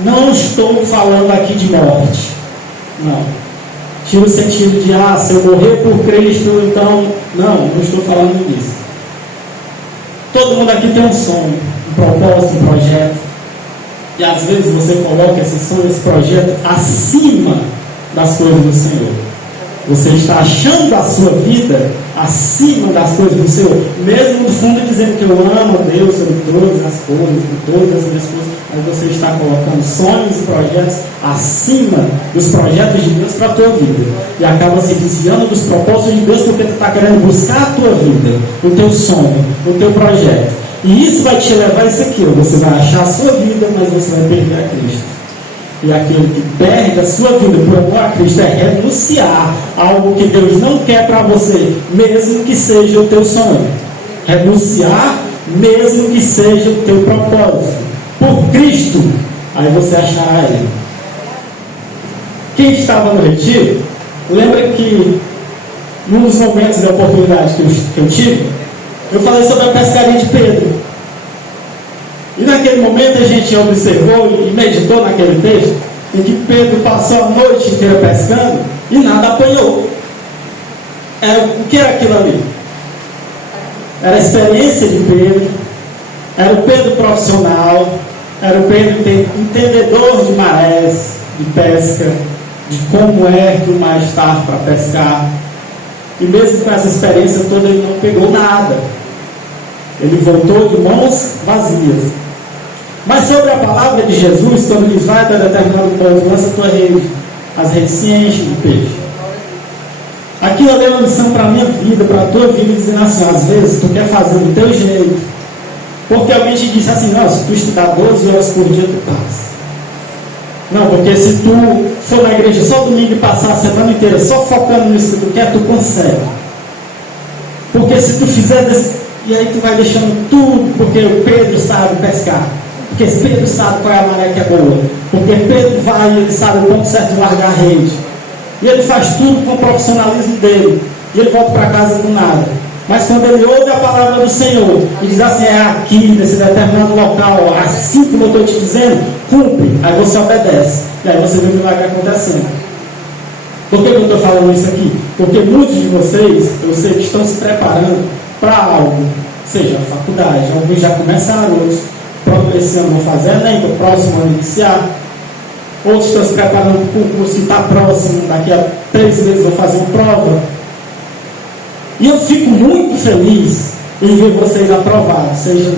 Não estou falando aqui de morte. Não. Tira o sentido de, se eu morrer por Cristo, então... Não estou falando disso. Todo mundo aqui tem um sonho, um propósito, um projeto. E às vezes você coloca esse sonho, esse projeto acima das coisas do Senhor. Você está achando a sua vida acima das coisas do Senhor, mesmo no fundo dizendo que eu amo a Deus sobre todas as coisas, por todas as minhas coisas, mas você está colocando sonhos e projetos acima dos projetos de Deus para a tua vida, e acaba se desviando dos propósitos de Deus, porque tu está querendo buscar a tua vida, o teu sonho, o teu projeto, e isso vai te levar a isso aqui, você vai achar a sua vida, mas você vai perder a Cristo. E aquele que perde a sua vida por amor a Cristo é renunciar a algo que Deus não quer para você, mesmo que seja o teu sonho. Renunciar, mesmo que seja o teu propósito. Por Cristo, aí você achará Ele. Quem estava no retiro, lembra que num dos momentos da oportunidade que eu tive, eu falei sobre a pescaria de Pedro. E naquele momento a gente observou e meditou naquele texto em que Pedro passou a noite inteira pescando e nada apanhou. O que era aquilo ali? Era a experiência de Pedro, era o Pedro profissional, era o Pedro entendedor de marés, de pesca, de como é que o mar está para pescar. E mesmo com essa experiência toda ele não pegou nada. Ele voltou de mãos vazias. Mas sobre a palavra de Jesus, quando ele vai para determinado ponto, lança a tua rede, as redes se enchem de peixe. Aquilo ali é uma lição para a minha vida, para a tua vida, dizendo assim, às vezes tu quer fazer do teu jeito, porque alguém te disse assim, não, se tu estudar 12 horas por dia, tu passa. Não, porque se tu for na igreja só domingo e passar a semana inteira só focando nisso que tu quer, tu consegue. Porque se tu fizer desse... E aí tu vai deixando tudo, porque o Pedro sabe pescar. Porque Pedro sabe qual é a maré que é boa. Porque Pedro vai e ele sabe o ponto certo de largar a rede. E ele faz tudo com o profissionalismo dele. E ele volta para casa do nada. Mas quando ele ouve a palavra do Senhor e diz assim, é aqui, nesse determinado local, assim como eu estou te dizendo, cumpre, aí você obedece. E aí você vê o milagre acontecendo. Por que eu estou falando isso aqui? Porque muitos de vocês, eu sei que estão se preparando para algo, seja a faculdade, alguns já começaram, outros esse ano vão fazer Enem, o próximo ano iniciar. Outros estão se preparando para o concurso que está próximo, daqui a 3 meses vão fazer uma prova. E eu fico muito feliz em ver vocês aprovados, seja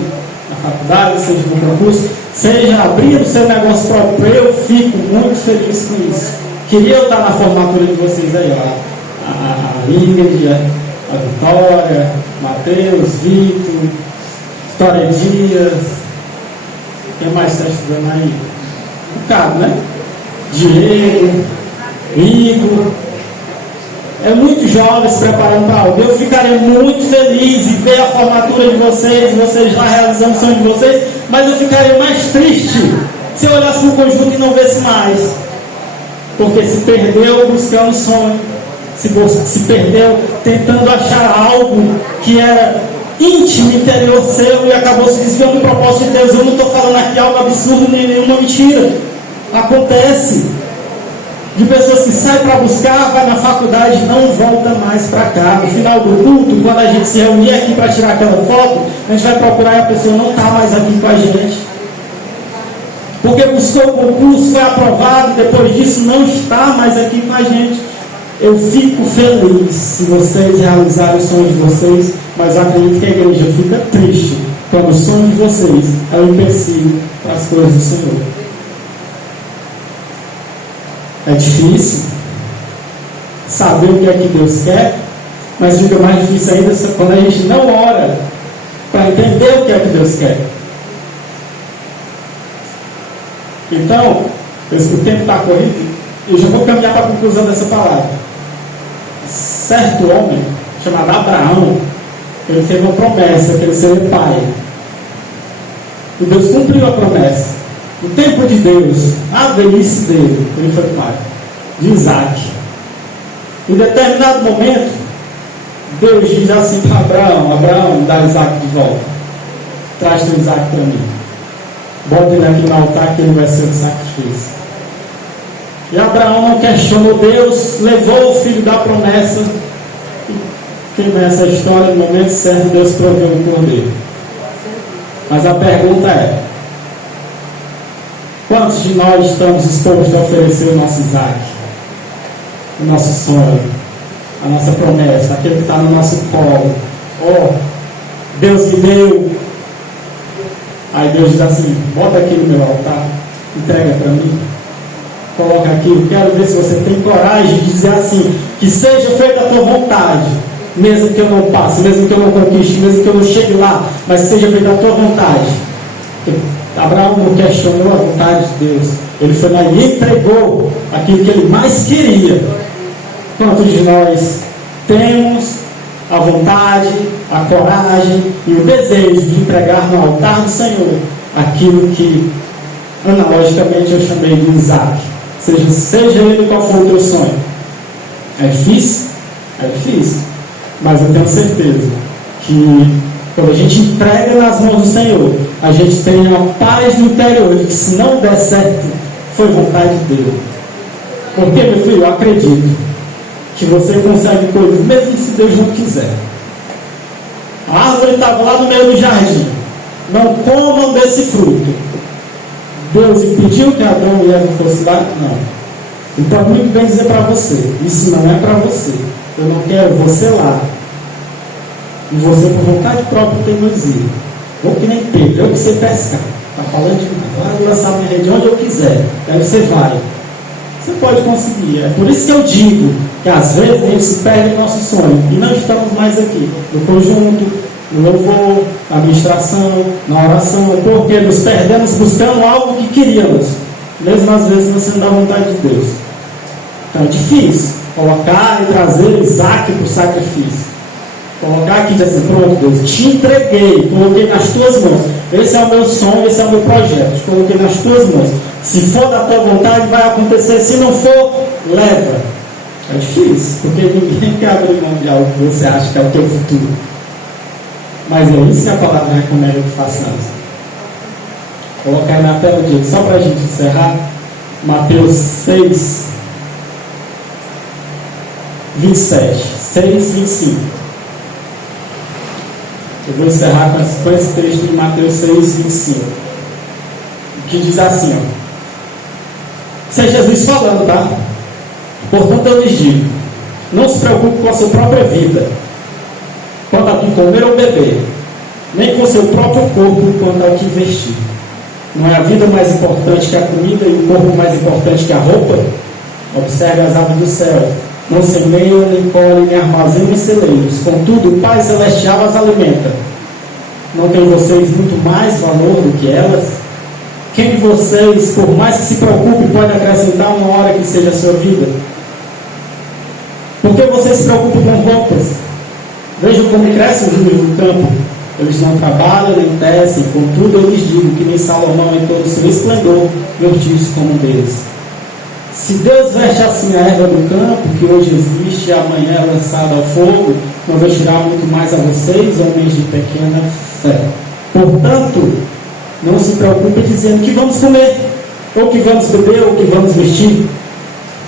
na faculdade, seja no concurso, seja abrir o seu negócio próprio. Eu fico muito feliz com isso. Queria eu estar na formatura de vocês aí, ó. A Ingrid, a Vitória, Matheus, Vitor, Vitória Dias. Quem mais está estudando aí? Um bocado, né? Diego, Igor. É muito jovem se preparando para algo. Eu ficaria muito feliz em ver a formatura de vocês já realizando o sonho de vocês, mas eu ficaria mais triste se eu olhasse no conjunto e não visse mais. Porque se perdeu buscando sonho, se perdeu tentando achar algo que era íntimo, interior seu, e acabou se desviando do propósito de Deus. Eu não estou falando aqui algo absurdo nem nenhuma mentira. Acontece de pessoas que saem para buscar, vai na faculdade e não volta mais para cá. No final do culto, quando a gente se reunir aqui para tirar aquela foto, a gente vai procurar e a pessoa não está mais aqui com a gente. Porque buscou o concurso, foi aprovado, depois disso não está mais aqui com a gente. Eu fico feliz se vocês realizarem o sonho de vocês, mas eu acredito que a igreja fica triste quando o sonho de vocês é um empecilho para as coisas do Senhor. É difícil saber o que é que Deus quer, mas fica mais difícil ainda quando a gente não ora para entender o que é que Deus quer. Então, o tempo está corrido, eu já vou caminhar para a conclusão dessa palavra. Certo homem, chamado Abraão, ele teve uma promessa que ele seria pai. E Deus cumpriu a promessa. No tempo de Deus, a velhice dele, ele foi pai de Isaac. Em determinado momento, Deus diz assim para Abraão: Abraão, dá Isaac de volta. Traz teu Isaac para mim. Bota ele aqui no altar que ele vai ser o sacrifício. E Abraão não questionou Deus, levou o filho da promessa. E quem conhece a história, no momento certo, Deus proveu o cordeiro. Mas a pergunta é: quantos de nós estamos dispostos a oferecer o nosso Isaac, o nosso sonho, a nossa promessa, aquele que está no nosso colo? Oh, Deus me deu. Aí Deus diz assim: bota aqui no meu altar, entrega para mim, coloca aqui. Eu quero ver se você tem coragem de dizer assim: que seja feita a tua vontade, mesmo que eu não passe, mesmo que eu não conquiste, mesmo que eu não chegue lá, mas que seja feita a tua vontade. Abraão não questionou a vontade de Deus, ele foi lá e entregou aquilo que ele mais queria. Quantos de nós temos a vontade, a coragem e o desejo de entregar no altar do Senhor aquilo que analogicamente eu chamei de Isaac? Seja ele qual for o teu sonho. É difícil? É difícil, mas eu tenho certeza que quando a gente entrega nas mãos do Senhor, a gente tem uma paz no interior de que se não der certo, foi vontade dele. Porque, meu filho, eu acredito que você consegue coisas, mesmo se Deus não quiser. A árvore estava lá no meio do jardim. Não comam desse fruto. Deus impediu que Adão e Eva fossem lá? Não. Então, muito bem dizer para você: isso não é para você. Eu não quero você lá. E você, por vontade própria, teimosia. Ou que nem Pedro, eu que sei pescar. Está falando de mim. Agora eu vou lançar minha rede onde eu quiser. Aí você vai. Você pode conseguir. É por isso que eu digo que às vezes a gente se perde no nosso sonho. E não estamos mais aqui no conjunto, no louvor, na administração, na oração. Porque nos perdemos buscando algo que queríamos. Mesmo às vezes não sendo da vontade de Deus. Então é difícil colocar e trazer Isaac para o sacrifício. Colocar aqui e dizer assim: pronto, Deus, te entreguei, coloquei nas tuas mãos. Esse é o meu sonho, esse é o meu projeto. Te coloquei nas tuas mãos. Se for da tua vontade, vai acontecer. Se não for, leva. É difícil, porque ninguém quer abrir mão de algo que você acha que é o teu futuro. Mas é isso que a palavra recomenda que façamos. Colocar aí na tela, Diego, só para a gente encerrar. Mateus 6, 27. 6, 25. Eu vou encerrar com esse texto de Mateus 6, 25. Que diz assim, ó. Isso é Jesus falando, tá? Portanto, eu lhes digo, não se preocupe com a sua própria vida, quanto a que comer ou beber, nem com o seu próprio corpo, quanto ao que vestir. Não é a vida mais importante que a comida e o corpo mais importante que a roupa? Observe as aves do céu. Não semeiam, nem colhem, nem armazenam em celeiros. Contudo, o Pai Celestial as alimenta. Não têm vocês muito mais valor do que elas? Quem de vocês, por mais que se preocupe, pode acrescentar uma hora que seja a sua vida? Por que vocês se preocupam com roupas? Vejam como crescem os lírios do campo. Eles não trabalham nem tecem, contudo eu lhes digo que nem Salomão em todo o seu esplendor vestiu-se como um deles. Se Deus veste assim a erva do campo, que hoje existe e amanhã é lançada ao fogo, não vestirá muito mais a vocês, homens de pequena fé. Portanto, não se preocupe dizendo que vamos comer, ou que vamos beber, ou que vamos vestir,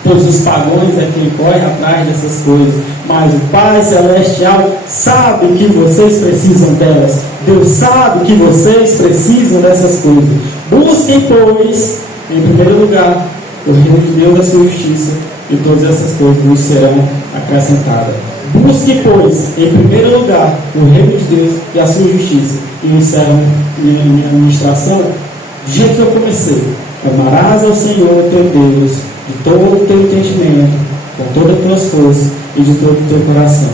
pois os pagãos é quem corre atrás dessas coisas. Mas o Pai Celestial sabe que vocês precisam delas. Deus sabe que vocês precisam dessas coisas. Busquem, pois, em primeiro lugar, o reino de Deus e a sua justiça, e todas essas coisas nos serão acrescentadas. Busque, pois, em primeiro lugar, o reino de Deus e a sua justiça. E encerro minha administração do jeito que eu comecei. Amarás ao Senhor teu Deus de todo o teu entendimento, com todas as tuas forças e de todo o teu coração.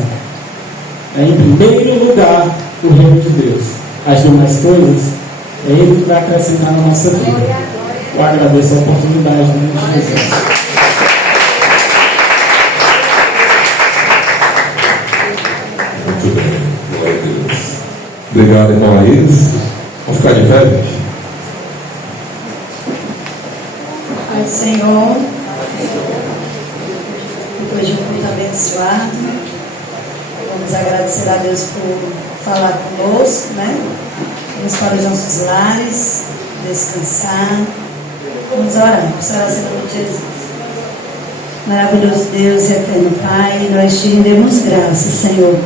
É em primeiro lugar o reino de Deus. As demais coisas é Ele que vai acrescentar na nossa vida. Eu agradeço a oportunidade de Jesus. Muito bem, glória a Deus. Obrigado, irmão Aires. Vamos ficar de pé, gente. Pai do Senhor, depois de um culto abençoado, vamos agradecer a Deus por falar conosco, né? Vamos para os nossos lares, descansar. Vamos orar, vamos orar em nome de Jesus. Maravilhoso Deus e eterno Pai, nós te rendemos graças, Senhor,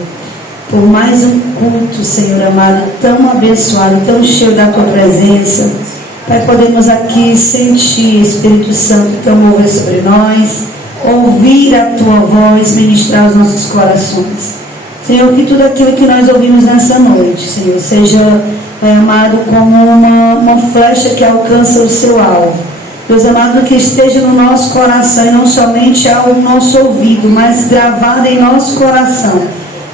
por mais um culto, Senhor amado, tão abençoado, tão cheio da tua presença. Pai, podemos aqui sentir, Espírito Santo, teu mover sobre nós, ouvir a tua voz, ministrar os nossos corações. Senhor, que tudo aquilo que nós ouvimos nessa noite, Senhor, seja, Pai amado, como uma flecha que alcança o seu alvo. Deus amado, que esteja no nosso coração, e não somente ao nosso ouvido, mas gravado em nosso coração,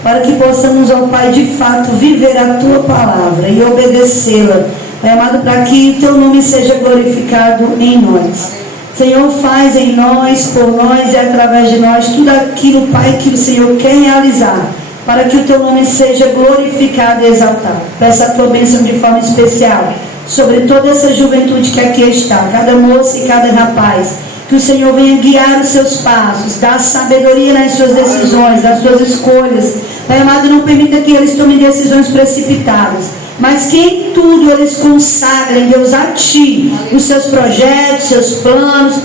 para que possamos, ó Pai, de fato, viver a tua palavra e obedecê-la. Pai amado, para que teu nome seja glorificado em nós. Senhor, faz em nós, por nós e através de nós tudo aquilo, Pai, que o Senhor quer realizar, para que o teu nome seja glorificado e exaltado. Peço a tua bênção de forma especial sobre toda essa juventude que aqui está, cada moça e cada rapaz. Que o Senhor venha guiar os seus passos, dar sabedoria nas suas decisões, nas suas escolhas. Pai amado, não permita que eles tomem decisões precipitadas, mas que em tudo eles consagrem, Deus, a Ti, os seus projetos, seus planos,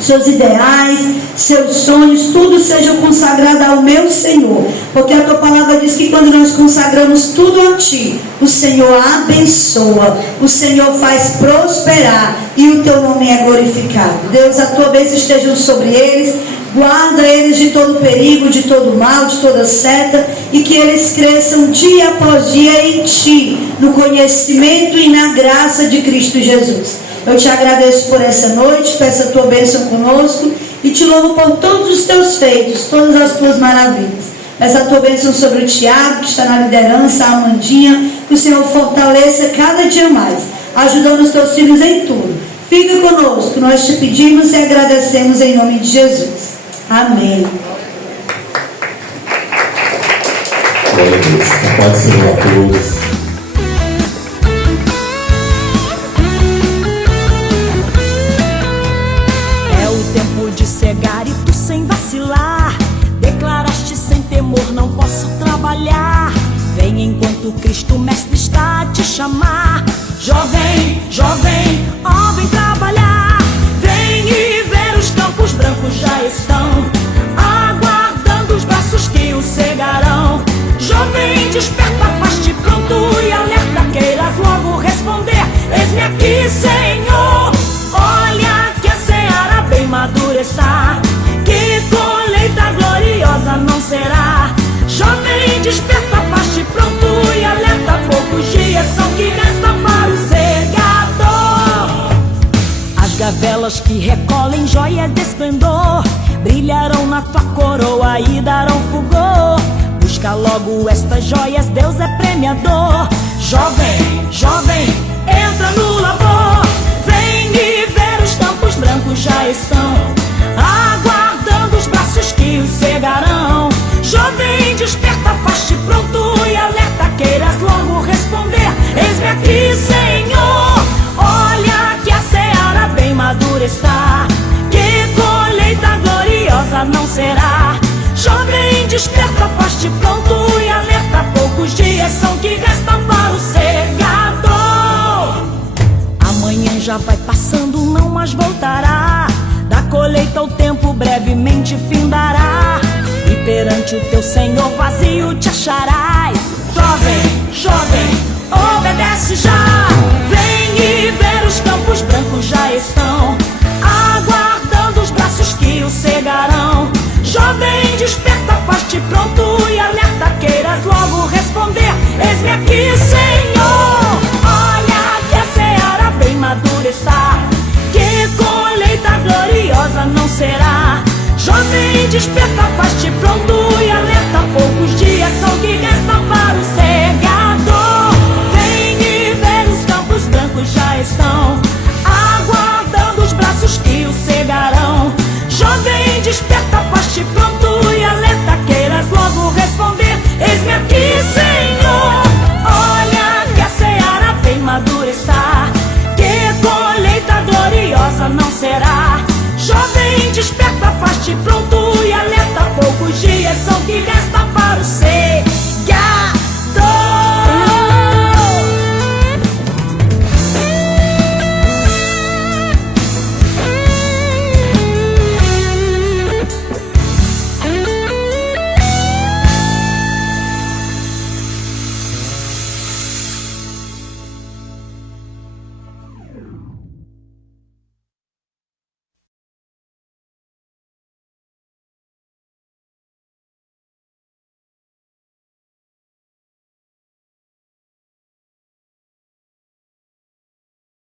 seus ideais, seus sonhos, tudo seja consagrado ao meu Senhor, porque a tua palavra diz que quando nós consagramos tudo a Ti, o Senhor abençoa, o Senhor faz prosperar e o teu nome é glorificado. Deus, a tua bênção esteja sobre eles, guarda eles de todo perigo, de todo mal, de toda seta, e que eles cresçam dia após dia em Ti, no conhecimento e na graça de Cristo Jesus. Eu te agradeço por essa noite, peço a tua bênção conosco e te louvo por todos os teus feitos, todas as tuas maravilhas. Peço a tua bênção sobre o Tiago, que está na liderança, a Amandinha, que o Senhor fortaleça cada dia mais, ajudando os teus filhos em tudo. Fica conosco, nós te pedimos e agradecemos em nome de Jesus. Amém. Glória a Deus. A paz do Senhor a todos. Cegar e tu sem vacilar, declaraste sem temor, não posso trabalhar. Vem enquanto Cristo Mestre está a te chamar. Jovem, jovem, ó, vem trabalhar. Vem e ver os campos brancos já estão aguardando os braços que o cegarão. Jovem, desperta, faz-te pronto e alerta, queiras logo responder: eis-me aqui, Senhor. Olha que a seara bem madura está, que colheita gloriosa não será. Jovem, desperta, faz-te pronto e alerta, poucos dias são que restam para o segador. As gavelas que recolhem joias de esplendor brilharão na tua coroa e darão fulgor. Busca logo estas joias, Deus é premiador. Jovem, jovem, entra no labor. Vem e ver os campos brancos já estão aguardando os braços que os cegarão. Jovem, desperta, faz-te pronto e alerta, queiras logo responder: eis-me aqui, Senhor. Olha que a seara bem madura está, que colheita gloriosa não será. Jovem, desperta, faz-te pronto e alerta, poucos dias são que restam para o segador. Amanhã já vai passando, não mais voltará. Da colheita o tempo brevemente findará, e perante o teu Senhor vazio te acharás. Jovem, jovem, obedece já. Vem e ver os campos brancos já estão aguardando os braços que o cegarão. Jovem, desperta, faz-te pronto e alerta, queiras logo responder: eis-me aqui, Senhor. Olha que a seara bem madura está, que colheita gloriosa não será. Jovem, desperta, faz-te pronto e alerta, poucos dias são que restam para o segador. Vem e ver os campos brancos já estão aguardando os braços que o cegarão. Jovem, desperta, faz-te pronto e alerta, queiras logo responder: eis-me aqui, Senhor. Olha que a seara bem madura está, que colheita gloriosa não será. Jovem, desperta, faz-te pronto e alerta, poucos dias são que restam para o céu.